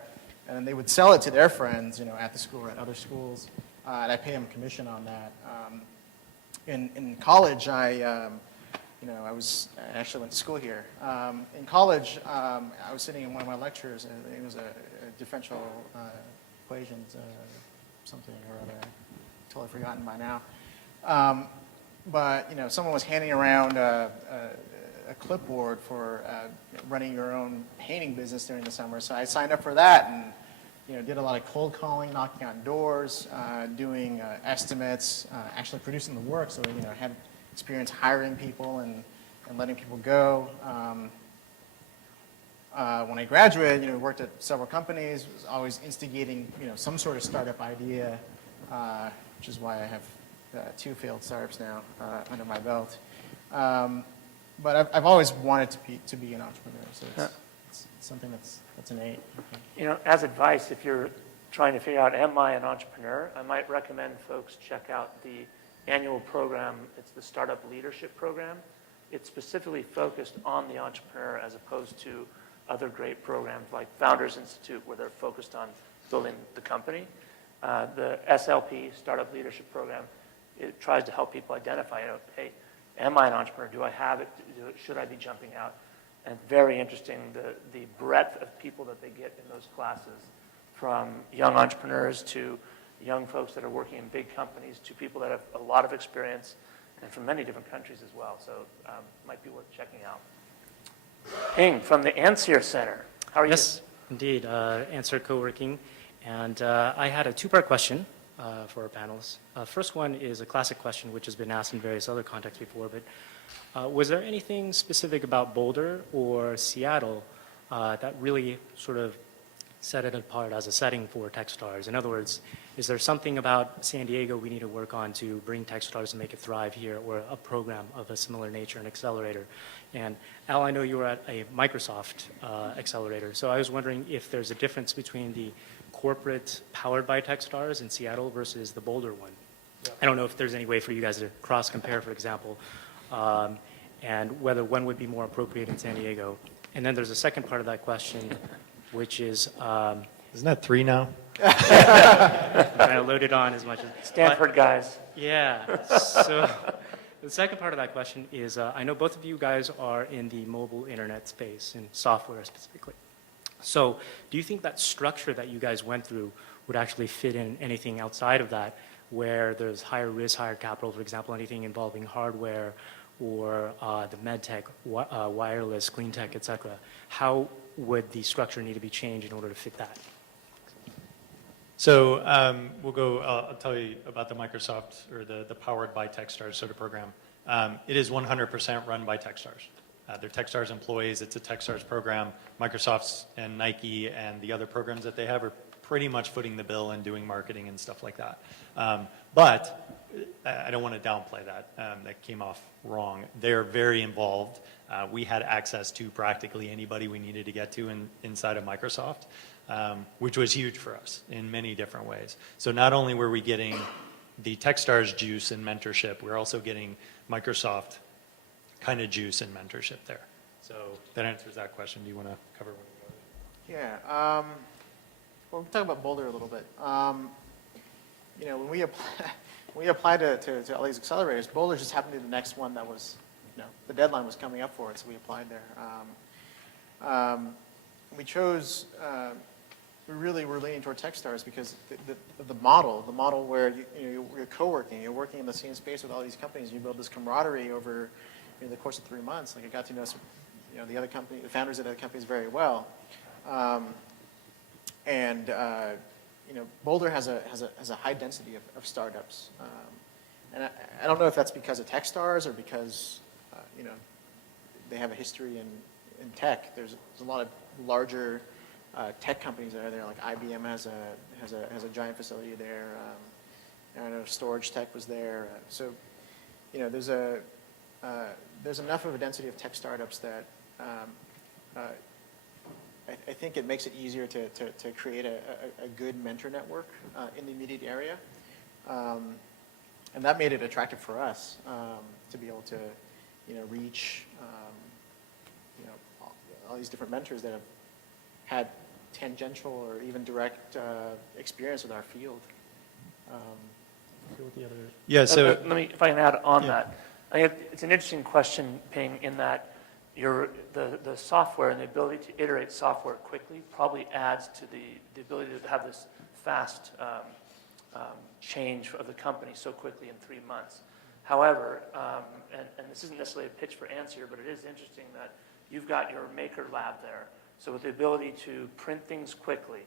and then they would sell it to their friends at the school or at other schools. and I pay them commission on that. In college, I was I actually went to school here. In college, I was sitting in one of my lectures, and it was a differential equations, something or other. Totally forgotten by now. But someone was handing around a clipboard for running your own painting business during the summer. So I signed up for that and did a lot of cold calling, knocking on doors, doing estimates, actually producing the work. So had experience hiring people and letting people go. When I graduated, worked at several companies. Was always instigating some sort of startup idea, which is why I have 2 failed startups now under my belt. But I've always wanted to be an entrepreneur, so it's something that's innate. As advice, if you're trying to figure out, am I an entrepreneur, I might recommend folks check out the annual program. It's the Startup Leadership Program. It's specifically focused on the entrepreneur as opposed to other great programs like Founders Institute, where they're focused on building the company. The SLP, Startup Leadership Program, it tries to help people identify, hey, am I an entrepreneur? Do I have it? Should I be jumping out? And very interesting, the breadth of people that they get in those classes, from young entrepreneurs to young folks that are working in big companies to people that have a lot of experience, and from many different countries as well. So might be worth checking out. Ping from the Ansir Center. How are you? Yes, indeed. Answer co-working. And I had a 2-part question for our panelists. First one is a classic question which has been asked in various other contexts before, but was there anything specific about Boulder or Seattle that really sort of set it apart as a setting for Techstars? In other words, is there something about San Diego we need to work on to bring Techstars and make it thrive here, or a program of a similar nature, an accelerator? And Al, I know you were at a Microsoft accelerator, so I was wondering if there's a difference between the corporate powered by Techstars in Seattle versus the Boulder one. Yep. I don't know if there's any way for you guys to cross-compare, for example, and whether one would be more appropriate in San Diego. And then there's a second part of that question, which is... Isn't that 3 now? I'm trying to load it on as much as... Stanford guys. Yeah. So the second part of that question is, I know both of you guys are in the mobile internet space, in software specifically. So do you think that structure that you guys went through would actually fit in anything outside of that, where there's higher risk, higher capital, for example, anything involving hardware or the med tech, wireless, clean tech, et cetera? How would the structure need to be changed in order to fit that? So I'll tell you about the Microsoft, or the Powered by Techstars sort of program. It is 100% run by Techstars. They're Techstars employees. It's a Techstars program. Microsoft's and Nike and the other programs that they have are pretty much footing the bill and doing marketing and stuff like that. But I don't want to downplay that. That came off wrong. They're very involved. We had access to practically anybody we needed to get to inside of Microsoft, which was huge for us in many different ways. So not only were we getting the Techstars juice and mentorship, we're also getting Microsoft kind of juice and mentorship there. So that answers that question. Do you want to cover one of the others? Yeah. Well, we'll talk about Boulder a little bit. When we applied to all these accelerators, Boulder just happened to be the next one that was, the deadline was coming up for it, so we applied there. We chose, we really were leaning toward Techstars because the model where you're co-working, you're working in the same space with all these companies, you build this camaraderie over the course of 3 months. Like, I got to know the founders of the companies very well. Boulder has a high density of startups, and I don't know if that's because of Techstars or because they have a history in tech. There's a lot of larger tech companies that are there. Like IBM has a giant facility there. I know Storage Tech was there. So there's enough of a density of tech startups that I think it makes it easier to create a good mentor network in the immediate area. And that made it attractive for us to be able to reach all these different mentors that have had tangential or even direct experience with our field. See what the other. Yeah, so Let me, if I can add on Yeah. that. I think it's an interesting question, Ping, in that the software and the ability to iterate software quickly probably adds to the ability to have this fast change of the company so quickly in 3 months. However, and this isn't necessarily a pitch for Answer, but it is interesting that you've got your maker lab there. So with the ability to print things quickly,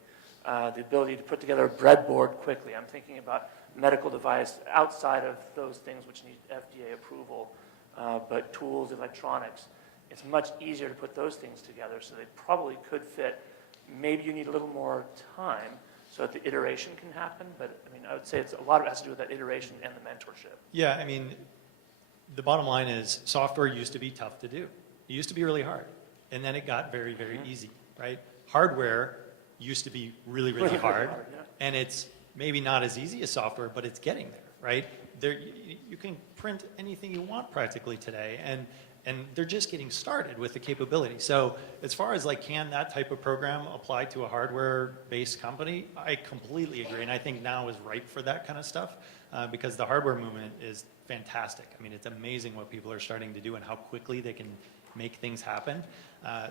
the ability to put together a breadboard quickly. I'm thinking about medical device outside of those things which need FDA approval, but tools, electronics. It's much easier to put those things together, so they probably could fit. Maybe you need a little more time so that the iteration can happen, but I mean, I would say a lot of it has to do with that iteration and the mentorship. yeah, I mean, the bottom line is software used to be tough to do. It used to be really hard, and then it got very, very easy, right? Hardware used to be really, really hard, yeah. and it's maybe not as easy as software, but it's getting there, right? You can print anything you want practically today, and they're just getting started with the capability. So as far as like, can that type of program apply to a hardware-based company? I completely agree, and I think now is ripe for that kind of stuff because the hardware movement is fantastic. I mean, it's amazing what people are starting to do and how quickly they can make things happen.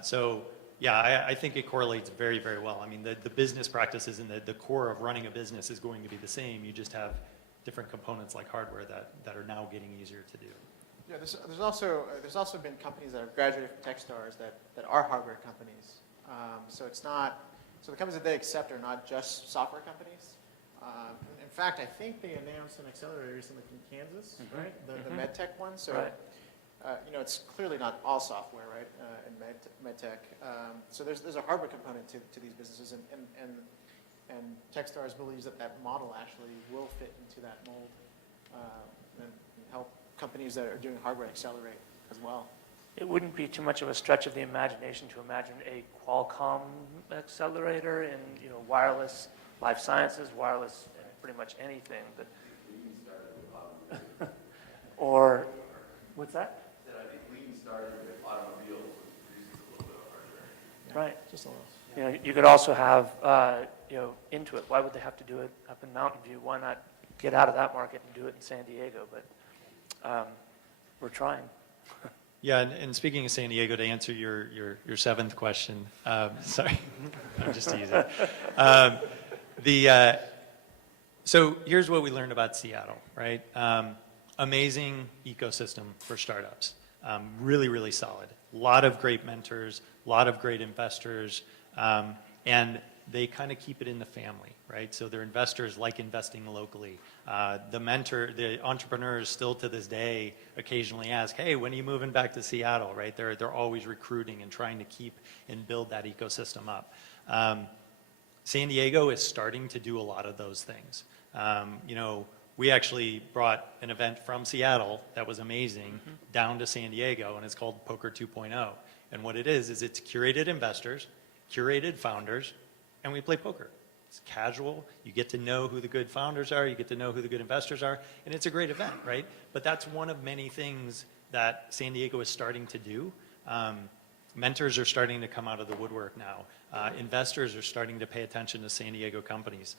So yeah, I think it correlates very, very well. I mean, the business practices and the core of running a business is going to be the same. You just have different components like hardware that are now getting easier to do. Yeah, there's also been companies that have graduated from Techstars that are hardware companies. So it's not, so the companies that they accept are not just software companies. In fact, I think they announced an accelerator recently from Kansas, right? The MedTech one. So, Right. you know, it's clearly not all software, right? In MedTech. So there's a hardware component to these businesses, and Techstars believes that model actually will fit into that mold and help companies that are doing hardware accelerate as well. It wouldn't be too much of a stretch of the imagination to imagine a Qualcomm accelerator in, you know, wireless life sciences, wireless pretty much anything. But or what's that? I think Lean started with automobiles, which uses a little bit of hardware. Right. Just a little. You know, you could also have, you know, Intuit. Why would they have to do it up in Mountain View? Why not get out of that market and do it in San Diego? But we're trying. Yeah, and speaking of San Diego, to answer your seventh question, sorry, I'm just teasing. So here's what we learned about Seattle, right? Amazing ecosystem for startups, really, really solid. A lot of great mentors, a lot of great investors, and they kind of keep it in the family, right? So their investors like investing locally. The entrepreneurs still to this day occasionally ask, hey, when are you moving back to Seattle, right? They're always recruiting and trying to keep and build that ecosystem up. San Diego is starting to do a lot of those things. You know, we actually brought an event from Seattle that was amazing down to San Diego, and it's called Poker 2.0. And what it is it's curated investors, curated founders, and we play poker. It's casual. You get to know who the good founders are. You get to know who the good investors are. And it's a great event, right? But that's one of many things that San Diego is starting to do. Mentors are starting to come out of the woodwork now. Investors are starting to pay attention to San Diego companies.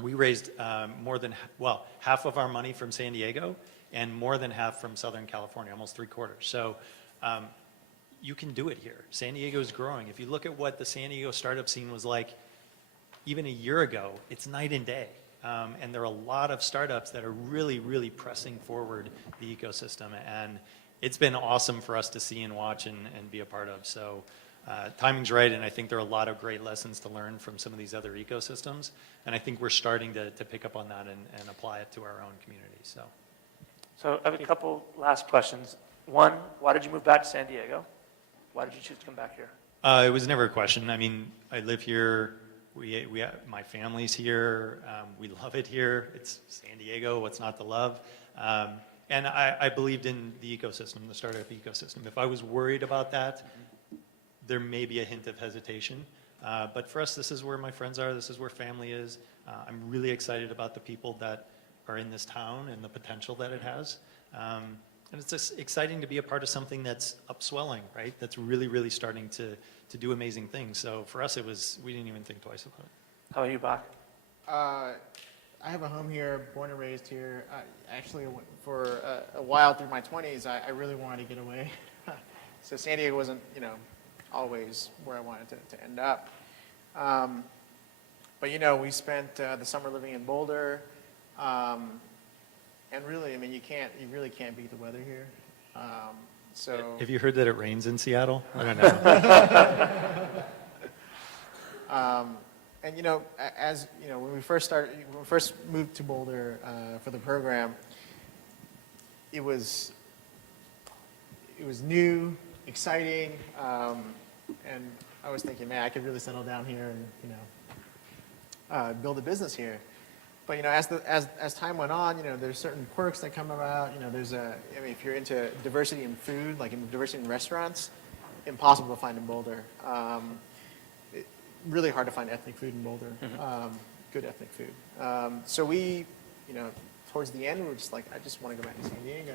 We raised half of our money from San Diego and more than half from Southern California, almost 3/4. So you can do it here. San Diego is growing. If you look at what the San Diego startup scene was like even a year ago, it's night and day. And there are a lot of startups that are really, really pressing forward the ecosystem. And it's been awesome for us to see and watch and be a part of. So timing's right, and I think there are a lot of great lessons to learn from some of these other ecosystems. And I think we're starting to pick up on that and apply it to our own community. So I have a couple last questions. One, why did you move back to San Diego? Why did you choose to come back here? It was never a question. I mean, I live here. My family's here. We love it here. It's San Diego. What's not to love? And I believed in the ecosystem, the startup ecosystem. If I was worried about that, there may be a hint of hesitation. But for us, this is where my friends are. This is where family is. I'm really excited about the people that are in this town and the potential that it has. And it's just exciting to be a part of something that's upswelling, right? That's really, really starting to do amazing things. So for us, we didn't even think twice about it. How about you, Bach? I have a home here, born and raised here. Actually, for a while through my 20s, I really wanted to get away. So San Diego wasn't, always where I wanted to end up. But we spent the summer living in Boulder, and really, you really can't beat the weather here. So. Have you heard that it rains in Seattle? I don't know. And when we first moved to Boulder for the program, it was new, exciting, and I was thinking, man, I could really settle down here and build a business here. But as time went on, there's certain quirks that come about. If you're into diversity in food, like in diversity in restaurants, impossible to find in Boulder. Really hard to find ethnic food in Boulder, good ethnic food. So we, towards the end, we were just like, I just want to go back to San Diego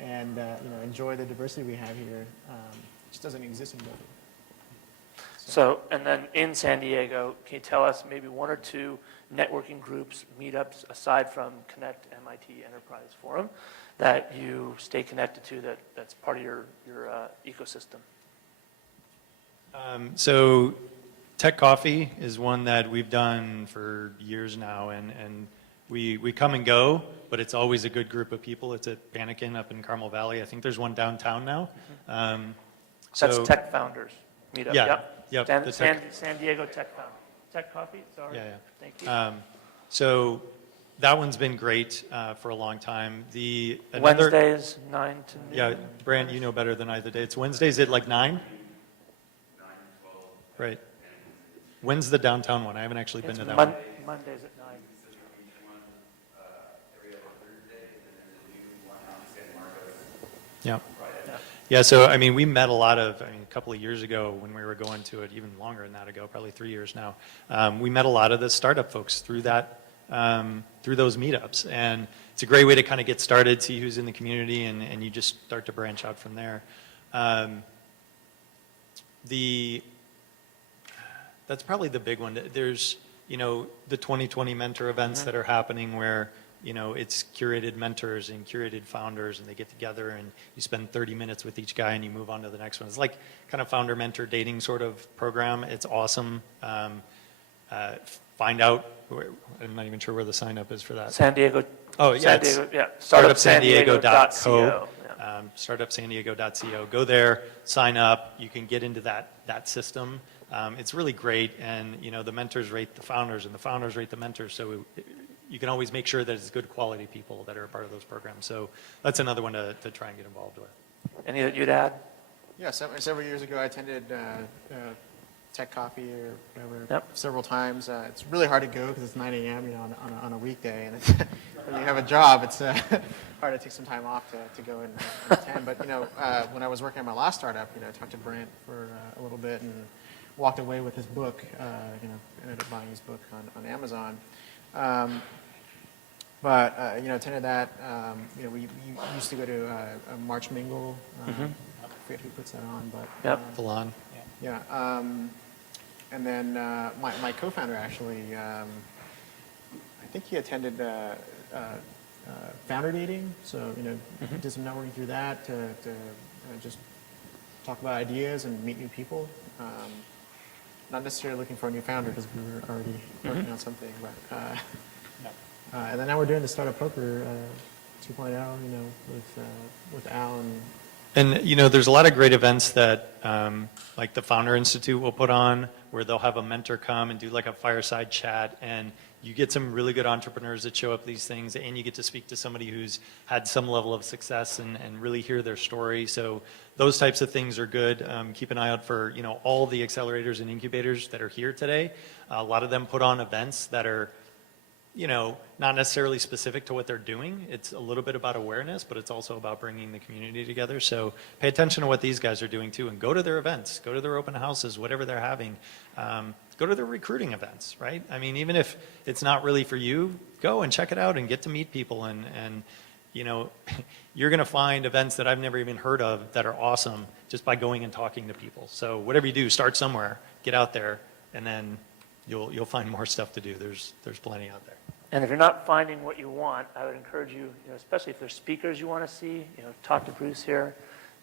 and enjoy the diversity we have here. It just doesn't exist in Boulder. So, and then in San Diego, can you tell us maybe one or two networking groups, meetups, aside from Connect MIT Enterprise Forum, that you stay connected to that's part of your ecosystem? So Tech Coffee is one that we've done for years now, and we come and go, but it's always a good group of people. It's at Panikin up in Carmel Valley. I think there's one downtown now. That's Tech Founders meetup. Yeah, yep. San Diego Tech Founders. Tech Coffee, sorry. Yeah. Thank you. So that one's been great for a long time. Wednesdays, 9 to noon. Yeah, Brand, you know better than I the day. It's Wednesdays at like 9? 9 to 12. Right. When's the downtown one? I haven't actually been It's to that one. Mondays at 9. Every other Thursday, and then there's a new one on San Marcos. Yeah. Friday. Yeah, so we met a couple of years ago when we were going to it, even longer than that ago, probably 3 years now. We met a lot of the startup folks through those meetups, and it's a great way to kind of get started, see who's in the community, and you just start to branch out from there. That's probably the big one. There's, the 2020 mentor events that are happening where, it's curated mentors and curated founders, and they get together and you spend 30 minutes with each guy and you move on to the next one. It's like kind of founder mentor dating sort of program. It's awesome. Find out, I'm not even sure where the sign up is for that. San Diego. Oh, yeah. Startupsandiego.co. Startupsandiego.co. Go there, sign up. You can get into that system. It's really great, and the mentors rate the founders, and the founders rate the mentors. So you can always make sure that it's good quality people that are a part of those programs. So that's another one to try and get involved with. Any that you'd add? Yeah, several years ago, I attended Tech Coffee or whatever several times. It's really hard to go because it's 9 a.m. On a weekday, and when you have a job, it's hard to take some time off to go and attend. But when I was working on my last startup, I talked to Brent for a little bit and walked away with his book. Ended up buying his book on Amazon. Attended that. We used to go to a March Mingle. I forget who puts that on, but Valon. Yeah. And then my co-founder actually, I think he attended founder dating. So did some networking through that to just talk about ideas and meet new people. Not necessarily looking for a new founder because we were already working on something, but and then now we're doing the Startup Poker 2.0, with Al And there's a lot of great events that like the Founder Institute will put on, where they'll have a mentor come and do like a fireside chat, and you get some really good entrepreneurs that show up at these things, and you get to speak to somebody who's had some level of success and really hear their story. So those types of things are good. Keep an eye out for all the accelerators and incubators that are here today. A lot of them put on events that are not necessarily specific to what they're doing. It's a little bit about awareness, but it's also about bringing the community together. So pay attention to what these guys are doing too, and go to their events, go to their open houses, whatever they're having. Go to their recruiting events, right? Even if it's not really for you, go and check it out and get to meet people. And you're going to find events that I've never even heard of that are awesome just by going and talking to people. So whatever you do, start somewhere, get out there, and then you'll find more stuff to do. There's plenty out there. And if you're not finding what you want, I would encourage you, especially if there's speakers you want to see, talk to Bruce here,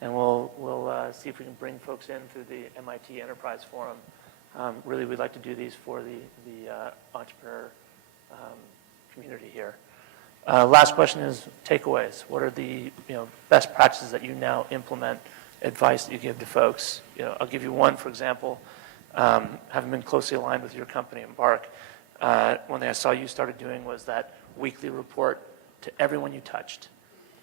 and we'll see if we can bring folks in through the MIT Enterprise Forum. Really, we'd like to do these for the entrepreneur community here. Last question is takeaways. What are the best practices that you now implement, advice that you give to folks? I'll give you one, for example. Having been closely aligned with your company, Embark, one thing I saw you started doing was that weekly report to everyone you touched.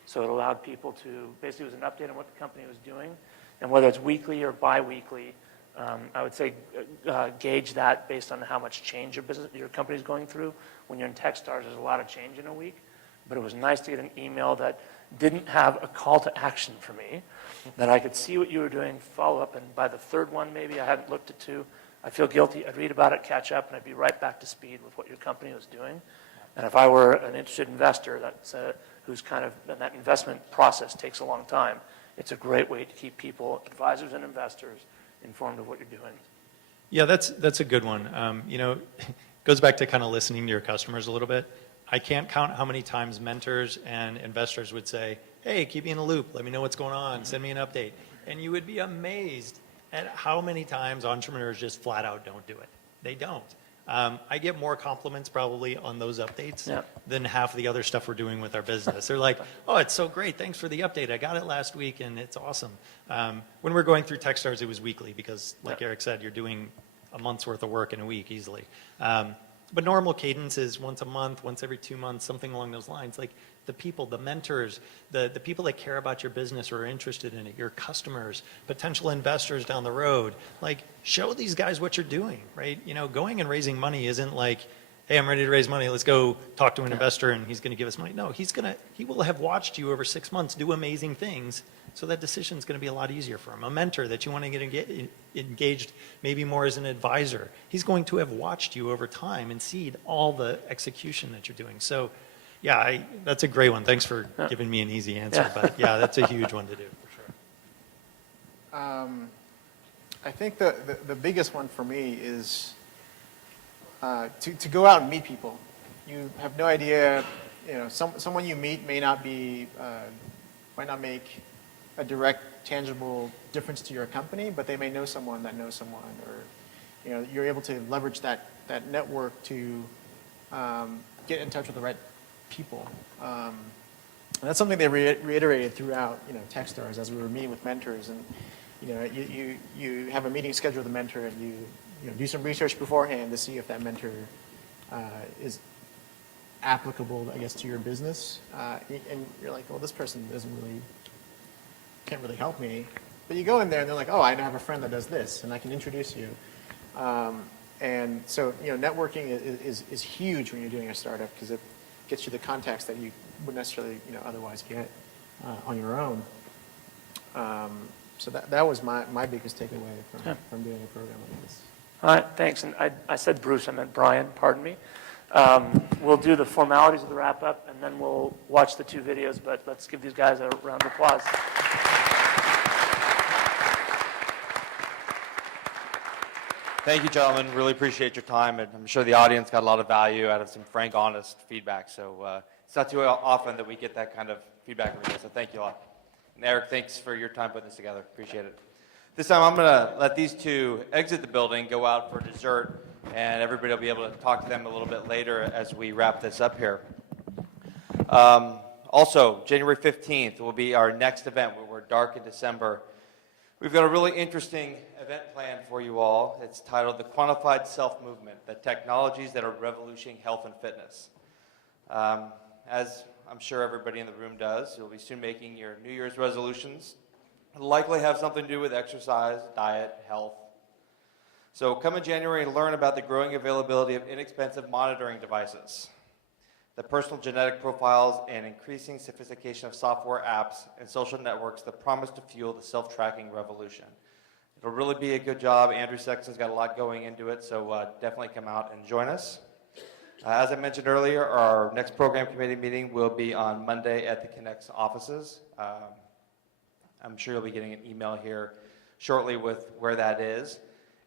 So it allowed people to, basically it was an update on what the company was doing, and whether it's weekly or bi-weekly, I would say gauge that based on how much change your company is going through. When you're in Techstars, there's a lot of change in a week, but it was nice to get an email that didn't have a call to action for me, that I could see what you were doing, follow up, and by the third one maybe, I hadn't looked at two, I feel guilty. I'd read about it, catch up, and I'd be right back to speed with what your company was doing. And if I were an interested investor who's kind of, and that investment process takes a long time, it's a great way to keep people, advisors and investors, informed of what you're doing. Yeah, that's a good one. It goes back to kind of listening to your customers a little bit. I can't count how many times mentors and investors would say, hey, keep me in the loop, let me know what's going on, send me an update. And you would be amazed at how many times entrepreneurs just flat out don't do it. They don't. I get more compliments probably on those updates than half the other stuff we're doing with our business. They're like, oh, it's so great, thanks for the update. I got it last week and it's awesome. When we're going through Techstars, it was weekly because like Eric said, you're doing a month's worth of work in a week easily. But normal cadence is once a month, once every 2 months, something along those lines. Like the people, the mentors, the people that care about your business or are interested in it, your customers, potential investors down the road, like show these guys what you're doing, right? Going and raising money isn't like, hey, I'm ready to raise money. Let's go talk to an investor and he's going to give us money. No, he will have watched you over 6 months do amazing things. So that decision is going to be a lot easier for him. A mentor that you want to get engaged maybe more as an advisor, he's going to have watched you over time and seen all the execution that you're doing. So yeah, that's a great one. Thanks for giving me an easy answer. But yeah, that's a huge one to do for sure. I think the biggest one for me is to go out and meet people. You have no idea, someone you meet might not make a direct, tangible difference to your company, but they may know someone that knows someone, or you're able to leverage that network to get in touch with the right people. And that's something they reiterated throughout Techstars as we were meeting with mentors. And you have a meeting scheduled with a mentor, and you do some research beforehand to see if that mentor is applicable, I guess, to your business. And you're like, well, this person can't really help me. But you go in there and they're like, oh, I have a friend that does this, and I can introduce you. And so, networking is huge when you're doing a startup because it gets you the contacts that you wouldn't necessarily, otherwise get on your own. So that was my biggest takeaway from doing a program like this. All right, thanks. And I said Bruce, I meant Brian, pardon me. We'll do the formalities of the wrap-up, and then we'll watch the 2 videos, but let's give these guys a round of applause. Thank you, gentlemen. Really appreciate your time, and I'm sure the audience got a lot of value out of some frank, honest feedback. So it's not too often that we get that kind of feedback from you, so thank you a lot. And Eric, thanks for your time putting this together. Appreciate it. This time I'm going to let these 2 exit the building, go out for dessert, and everybody will be able to talk to them a little bit later as we wrap this up here. Also, January 15th will be our next event where we're dark in December. We've got a really interesting event planned for you all. It's titled The Quantified Self-Movement, the Technologies that are Revolutioning Health and Fitness. As I'm sure everybody in the room does, you'll be soon making your New Year's resolutions. It'll likely have something to do with exercise, diet, health. So come in January and learn about the growing availability of inexpensive monitoring devices, the personal genetic profiles, and increasing sophistication of software apps and social networks that promise to fuel the self-tracking revolution. It'll really be a good job. Andrew Sexton's got a lot going into it, so definitely come out and join us. As I mentioned earlier, our next program committee meeting will be on Monday at the Connect's offices. I'm sure you'll be getting an email here shortly with where that is.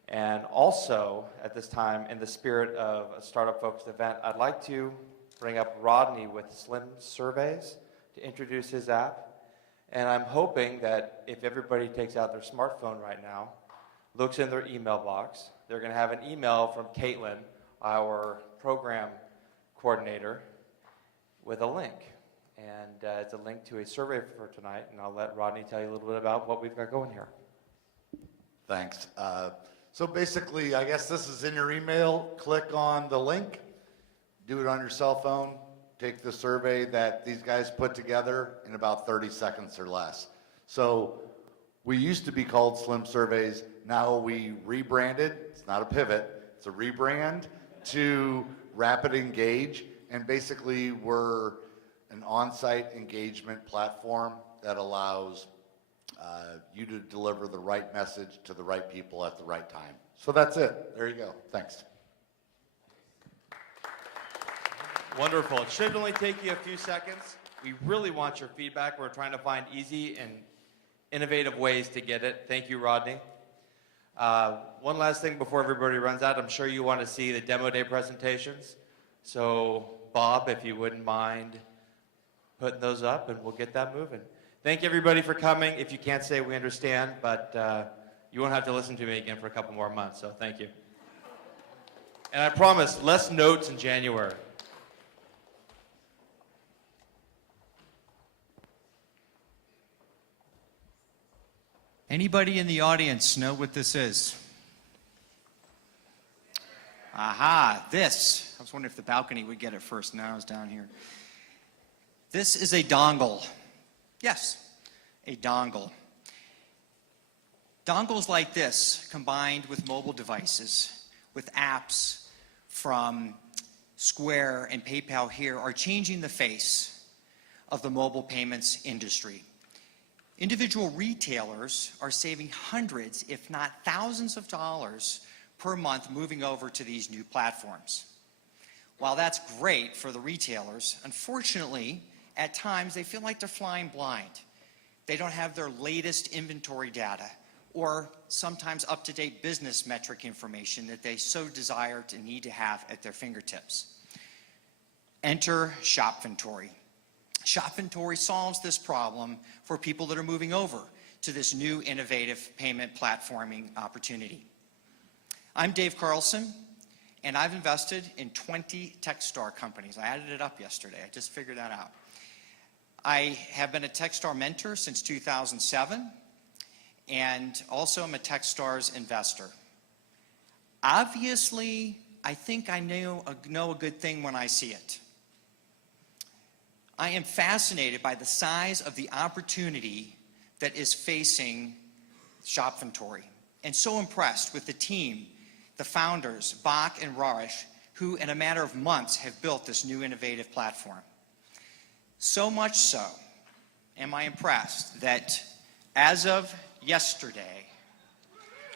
And also, at this time, in the spirit of a startup-focused event, I'd like to bring up Rodney with Slim Surveys to introduce his app. And I'm hoping that if everybody takes out their smartphone right now, looks in their email box, they're going to have an email from Caitlin, our program coordinator, with a link. And it's a link to a survey for tonight, and I'll let Rodney tell you a little bit about what we've got going here. Thanks. So basically, I guess this is in your email. Click on the link, do it on your cell phone, take the survey that these guys put together in about 30 seconds or less. So we used to be called Slim Surveys. Now we rebranded. It's not a pivot. It's a rebrand to Rapid Engage. And basically, we're an on-site engagement platform that allows you to deliver the right message to the right people at the right time. So that's it. There you go. Thanks. Wonderful. It should only take you a few seconds. We really want your feedback. We're trying to find easy and innovative ways to get it. Thank you, Rodney. One last thing before everybody runs out. I'm sure you want to see the demo day presentations. So, Bob, if you wouldn't mind putting those up, and we'll get that moving. Thank you, everybody, for coming. If you can't say, we understand, but you won't have to listen to me again for a couple more months, so thank you. And I promise, less notes in January. Anybody in the audience know what this is? Aha, this. I was wondering if the balcony would get it first. Now it's down here. This is a dongle. Yes, a dongle. Dongles like this, combined with mobile devices, with apps from Square and PayPal here, are changing the face of the mobile payments industry. Individual retailers are saving hundreds, if not thousands of dollars per month moving over to these new platforms. While that's great for the retailers, unfortunately, at times they feel like they're flying blind. They don't have their latest inventory data or sometimes up-to-date business metric information that they so desire to need to have at their fingertips. Enter Shopventory. Shopventory solves this problem for people that are moving over to this new innovative payment platforming opportunity. I'm Dave Carlson, and I've invested in 20 Techstar companies. I added it up yesterday. I just figured that out. I have been a Techstar mentor since 2007, and also I'm a Techstars investor. Obviously, I think I know a good thing when I see it. I am fascinated by the size of the opportunity that is facing Shopventory, and so impressed with the team, the founders, Bach and Rarish, who in a matter of months have built this new innovative platform. So much so, am I impressed, that as of yesterday,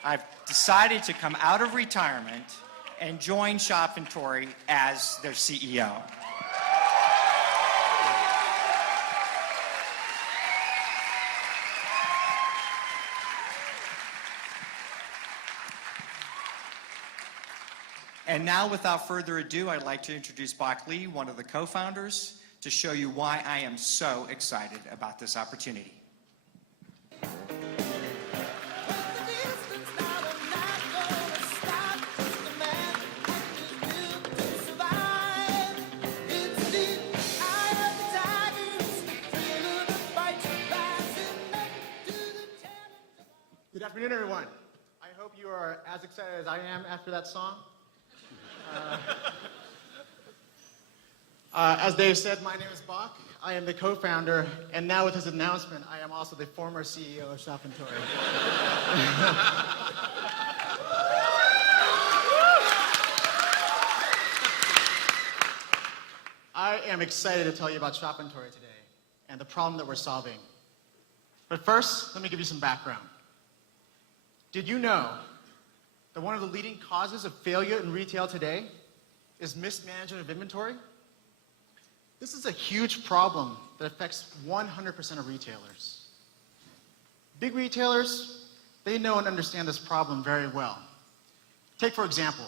I've decided to come out of retirement and join Shopventory as their CEO. And now, without further ado, I'd like to introduce Bach Lee, one of the co-founders, to show you why I am so excited about this opportunity. Good afternoon, everyone. I hope you are as excited as I am after that song. As Dave said, my name is Bach. I am the co-founder, and now with his announcement, I am also the former CEO of Shopventory. I am excited to tell you about Shopventory today and the problem that we're solving. But first, let me give you some background. Did you know that one of the leading causes of failure in retail today is mismanagement of inventory? This is a huge problem that affects 100% of retailers. Big retailers, they know and understand this problem very well. Take, for example,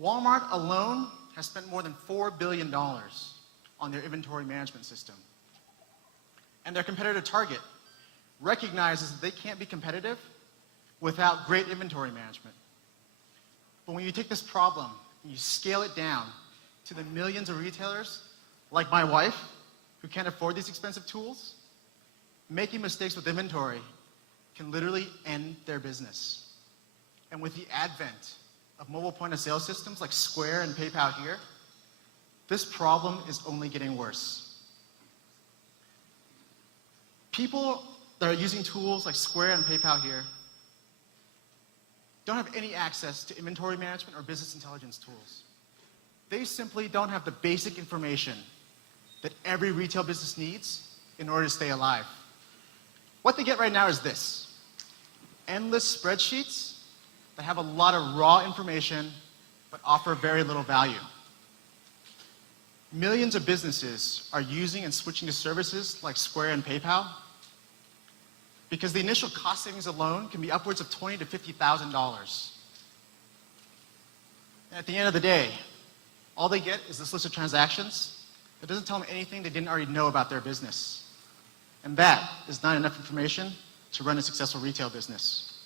Walmart alone has spent more than $4 billion on their inventory management system. And their competitor Target recognizes that they can't be competitive without great inventory management. But when you take this problem and you scale it down to the millions of retailers, like my wife, who can't afford these expensive tools, making mistakes with inventory can literally end their business. And with the advent of mobile point-of-sale systems like Square and PayPal here, this problem is only getting worse. People that are using tools like Square and PayPal here don't have any access to inventory management or business intelligence tools. They simply don't have the basic information that every retail business needs in order to stay alive. What they get right now is this: endless spreadsheets that have a lot of raw information but offer very little value. Millions of businesses are using and switching to services like Square and PayPal because the initial cost savings alone can be upwards of $20,000 to $50,000. And at the end of the day, all they get is this list of transactions that doesn't tell them anything they didn't already know about their business. And that is not enough information to run a successful retail business.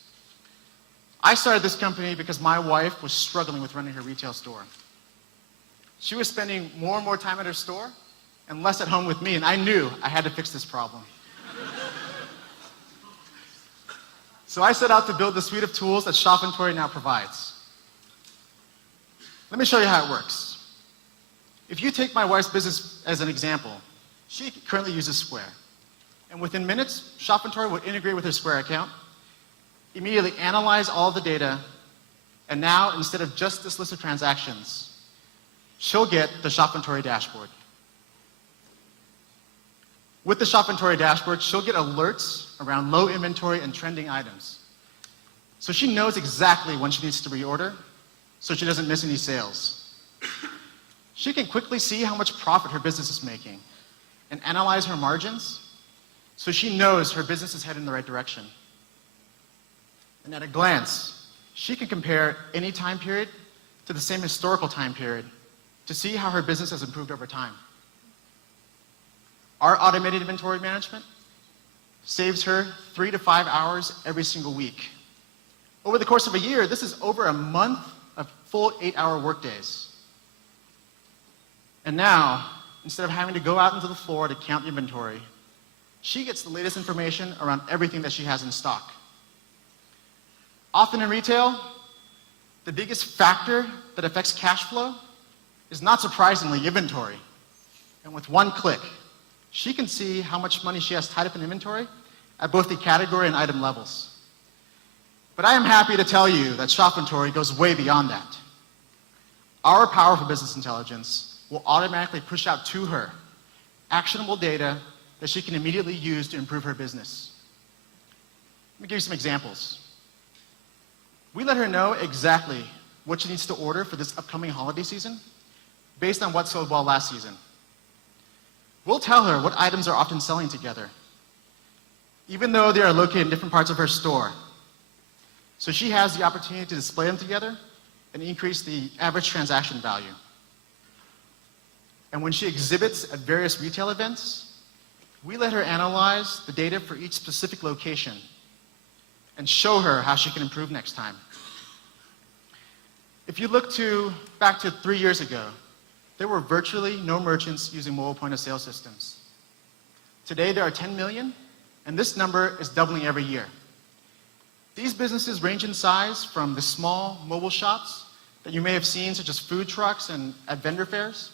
I started this company because my wife was struggling with running her retail store. She was spending more and more time at her store and less at home with me, and I knew I had to fix this problem. So I set out to build the suite of tools that Shopinventory now provides. Let me show you how it works. If you take my wife's business as an example, she currently uses Square. And within minutes, Shopinventory will integrate with her Square account, immediately analyze all the data, and now, instead of just this list of transactions, she'll get the Shopinventory dashboard. With the Shopinventory dashboard, she'll get alerts around low inventory and trending items. So she knows exactly when she needs to reorder, so she doesn't miss any sales. She can quickly see how much profit her business is making and analyze her margins, so she knows her business is headed in the right direction. And at a glance, she can compare any time period to the same historical time period to see how her business has improved over time. Our automated inventory management saves her 3 to 5 hours every single week. Over the course of a year, this is over a month of full 8-hour workdays. And now, instead of having to go out into the floor to count inventory, she gets the latest information around everything that she has in stock. Often in retail, the biggest factor that affects cash flow is not surprisingly inventory. And with one click, she can see how much money she has tied up in inventory at both the category and item levels. But I am happy to tell you that Shopinventory goes way beyond that. Our powerful business intelligence will automatically push out to her actionable data that she can immediately use to improve her business. Let me give you some examples. We let her know exactly what she needs to order for this upcoming holiday season based on what sold well last season. We'll tell her what items are often selling together, even though they are located in different parts of her store. So she has the opportunity to display them together and increase the average transaction value. And when she exhibits at various retail events, we let her analyze the data for each specific location and show her how she can improve next time. If you look back to 3 years ago, there were virtually no merchants using mobile point-of-sale systems. Today, there are 10 million, and this number is doubling every year. These businesses range in size from the small mobile shops that you may have seen, such as food trucks and at vendor fairs,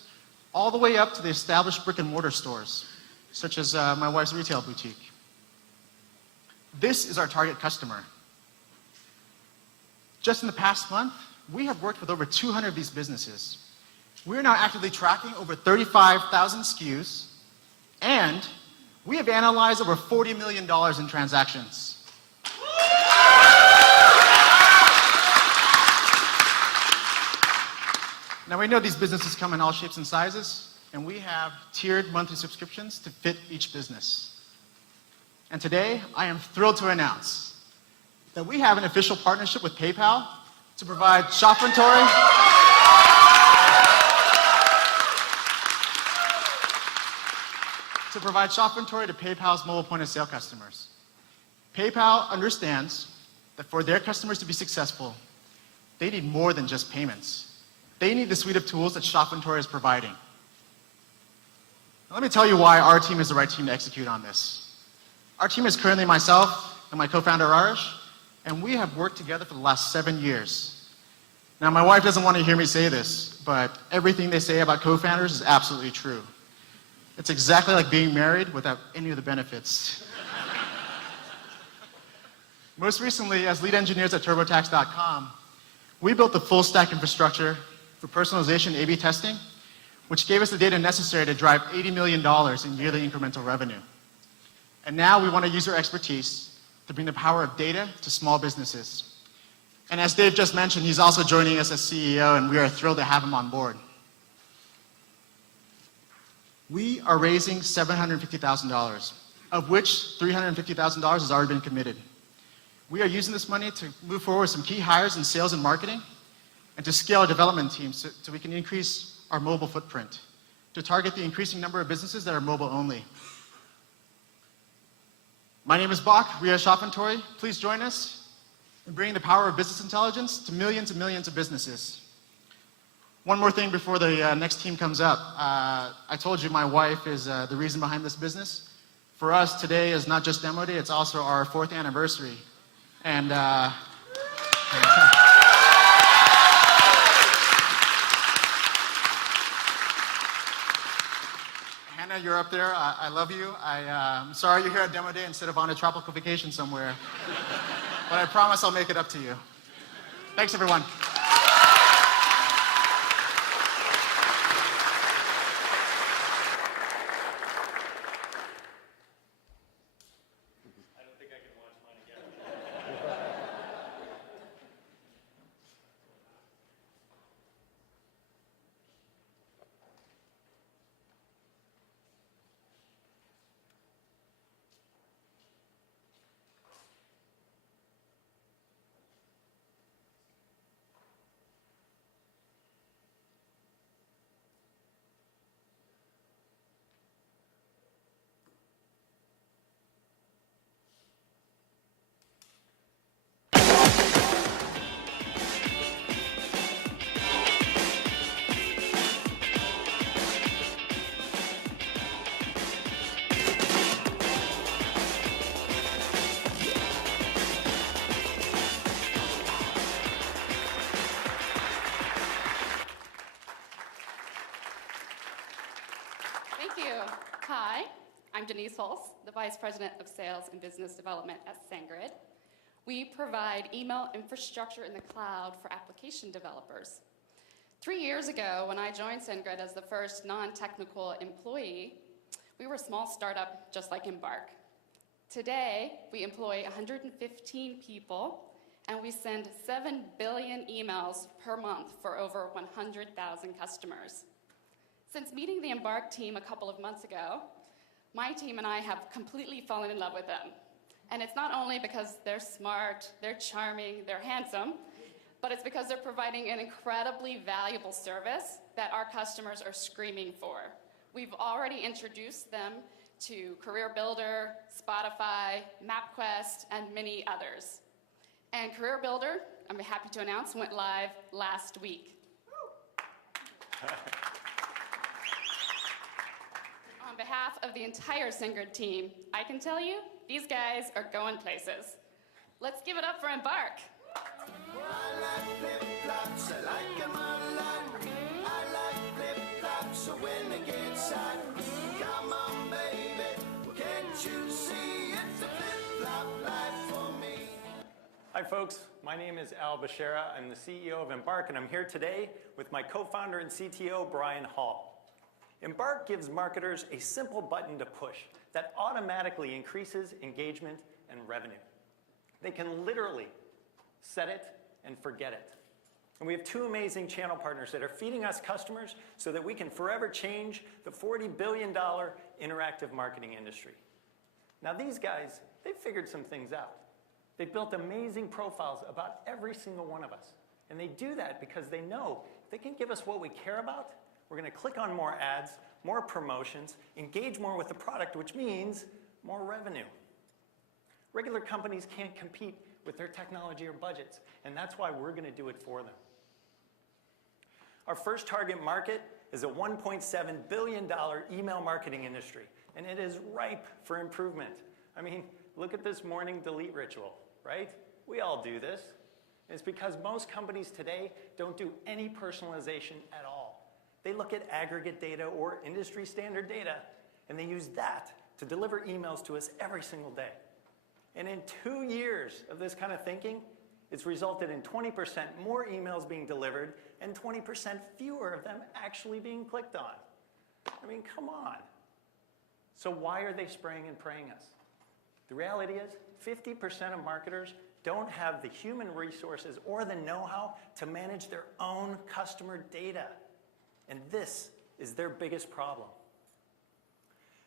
all the way up to the established brick-and-mortar stores, such as my wife's retail boutique. This is our target customer. Just in the past month, we have worked with over 200 of these businesses. We're now actively tracking over 35,000 SKUs, and we have analyzed over $40 million in transactions. Now, we know these businesses come in all shapes and sizes, and we have tiered monthly subscriptions to fit each business. And today, I am thrilled to announce that we have an official partnership with PayPal to provide Shopinventory to provide shop inventory to PayPal's mobile point-of-sale customers. PayPal understands that for their customers to be successful, they need more than just payments. They need the suite of tools that shop inventory is providing. Now, let me tell you why our team is the right team to execute on this. Our team is currently myself and my co-founder Arash, and we have worked together for the last 7 years. Now, my wife doesn't want to hear me say this, but everything they say about co-founders is absolutely true. It's exactly like being married without any of the benefits. Most recently, as lead engineers at TurboTax.com, we built the full stack infrastructure for personalization A/B testing, which gave us the data necessary to drive $80 million in yearly incremental revenue. And now we want to use our expertise to bring the power of data to small businesses. And as Dave just mentioned, he's also joining us as CEO, and we are thrilled to have him on board. We are raising $750,000, of which $350,000 has already been committed. We are using this money to move forward some key hires in sales and marketing, and to scale our development teams so we can increase our mobile footprint, to target the increasing number of businesses that are mobile only. My name is Bach. We are Shop Inventory. Please join us in bringing the power of business intelligence to millions and millions of businesses. One more thing before the next team comes up. I told you my wife is the reason behind this business. For us, today is not just demo day, it's also our 4th anniversary. And Hannah, you're up there. I love you. I'm sorry you're here at demo day instead of on a tropical vacation somewhere. But I promise I'll make it up to you. Thanks, everyone. Thank you. Hi, I'm Denise Hulse, the Vice President of Sales and Business Development at SendGrid. We provide email infrastructure in the cloud for application developers. 3 years ago, when I joined SendGrid as the first non-technical employee, we were a small startup just like Embark. Today, we employ 115 people, and we send 7 billion emails per month for over 100,000 customers. Since meeting the Embark team a couple of months ago, my team and I have completely fallen in love with them. And it's not only because they're smart, they're charming, they're handsome, but it's because they're providing an incredibly valuable service that our customers are screaming for. We've already introduced them to Career Builder, Spotify, MapQuest, and many others. And Career Builder, I'm happy to announce, went live last week. On behalf of the entire SendGrid team, I can tell you, these guys are going places. Let's give it up for Embark. I like flip-flops, I like them a lot. I like flip-flops, so when they get hot, come on, baby, can't you see it's a flip-flop life for me? Hi folks, my name is Al Bashara. I'm the CEO of Embark, and I'm here today with my co-founder and CTO, Brian Hall. Embark gives marketers a simple button to push that automatically increases engagement and revenue. They can literally set it and forget it. And we have 2 amazing channel partners that are feeding us customers so that we can forever change the $40 billion interactive marketing industry. Now these guys, they've figured some things out. They've built amazing profiles about every single one of us. And they do that because they know if they can give us what we care about, we're going to click on more ads, more promotions, engage more with the product, which means more revenue. Regular companies can't compete with their technology or budgets, and that's why we're going to do it for them. Our first target market is a $1.7 billion email marketing industry, and it is ripe for improvement. I mean, look at this morning delete ritual, right? We all do this. It's because most companies today don't do any personalization at all. They look at aggregate data or industry standard data, and they use that to deliver emails to us every single day. And in 2 years of this kind of thinking, it's resulted in 20% more emails being delivered and 20% fewer of them actually being clicked on. I mean, come on. So why are they spraying and praying us? The reality is 50% of marketers don't have the human resources or the know-how to manage their own customer data. And this is their biggest problem.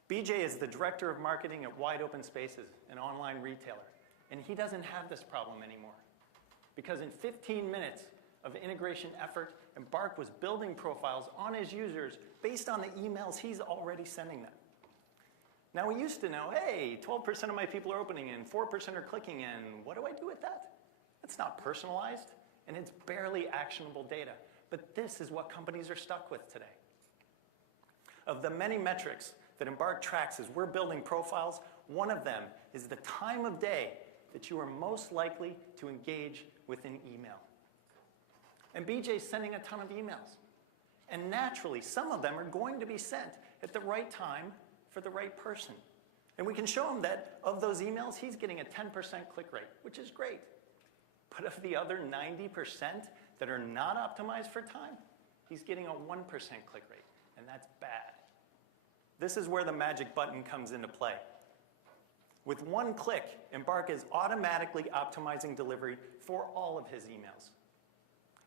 BJ is the director of marketing at Wide Open Spaces, an online retailer. And he doesn't have this problem anymore. Because in 15 minutes of integration effort, Embark was building profiles on his users based on the emails he's already sending them. Now, we used to know, hey, 12% of my people are opening in, 4% are clicking in. What do I do with that? That's not personalized, and it's barely actionable data. But this is what companies are stuck with today. Of the many metrics that Embark tracks as we're building profiles, one of them is the time of day that you are most likely to engage with an email. And BJ's sending a ton of emails. And naturally, some of them are going to be sent at the right time for the right person. And we can show him that of those emails, he's getting a 10% click rate, which is great. But of the other 90% that are not optimized for time, he's getting a 1% click rate, and that's bad. This is where the magic button comes into play. With one click, Embark is automatically optimizing delivery for all of his emails.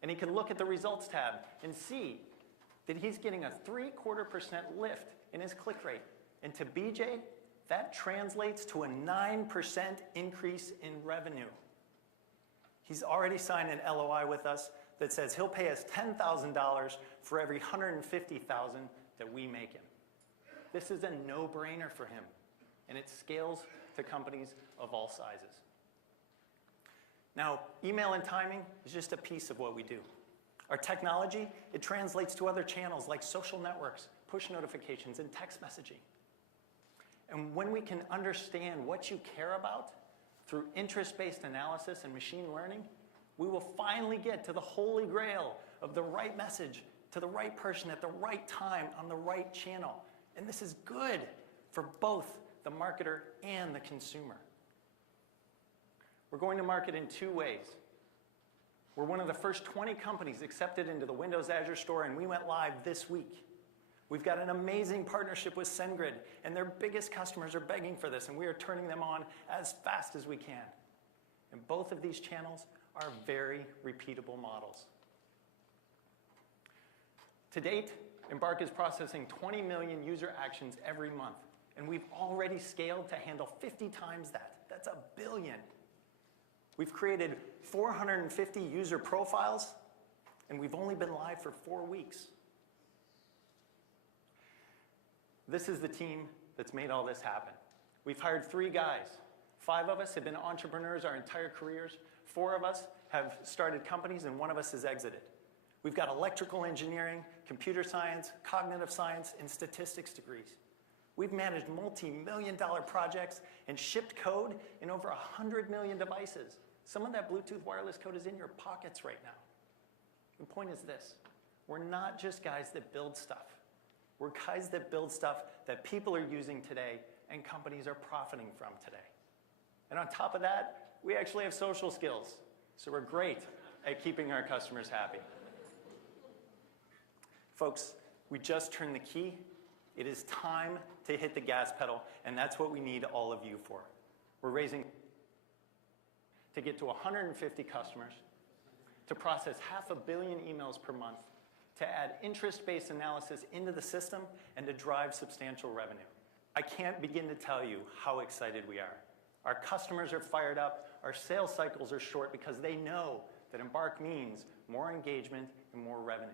And he can look at the results tab and see that he's getting a 0.75% lift in his click rate. And to BJ, that translates to a 9% increase in revenue. He's already signed an LOI with us that says he'll pay us $10,000 for every $150,000 that we make him. This is a no-brainer for him, and it scales to companies of all sizes. Now, email and timing is just a piece of what we do. Our technology, it translates to other channels like social networks, push notifications, and text messaging. And when we can understand what you care about through interest-based analysis and machine learning, we will finally get to the holy grail of the right message to the right person at the right time on the right channel. And this is good for both the marketer and the consumer. We're going to market in 2 ways. We're one of the first 20 companies accepted into the Windows Azure store, and we went live this week. We've got an amazing partnership with SendGrid, and their biggest customers are begging for this, and we are turning them on as fast as we can. And both of these channels are very repeatable models. To date, Embark is processing 20 million user actions every month, and we've already scaled to handle 50 times that. That's 1 billion. We've created 450 user profiles, and we've only been live for 4 weeks. This is the team that's made all this happen. We've hired 3 guys. 5 of us have been entrepreneurs our entire careers. 4 of us have started companies, and 1 of us has exited. We've got electrical engineering, computer science, cognitive science, and statistics degrees. We've managed multi-million-dollar projects and shipped code in over 100 million devices. Some of that Bluetooth wireless code is in your pockets right now. The point is this: we're not just guys that build stuff. We're guys that build stuff that people are using today and companies are profiting from today. And on top of that, we actually have social skills. So we're great at keeping our customers happy. Folks, we just turned the key. It is time to hit the gas pedal, and that's what we need all of you for. We're raising to get to 150 customers, to process 500 million emails per month, to add interest-based analysis into the system, and to drive substantial revenue. I can't begin to tell you how excited we are. Our customers are fired up. Our sales cycles are short because they know that Embark means more engagement and more revenue.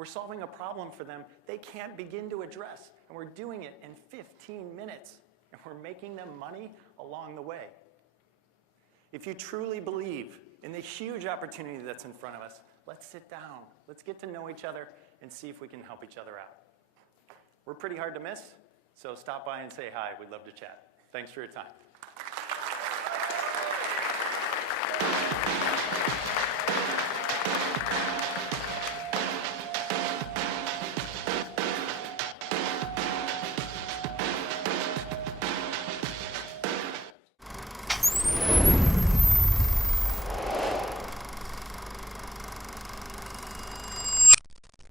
We're solving a problem for them they can't begin to address, and we're doing it in 15 minutes, and we're making them money along the way. If you truly believe in the huge opportunity that's in front of us, let's sit down, let's get to know each other, and see if we can help each other out. We're pretty hard to miss, so stop by and say hi. We'd love to chat. Thanks for your time.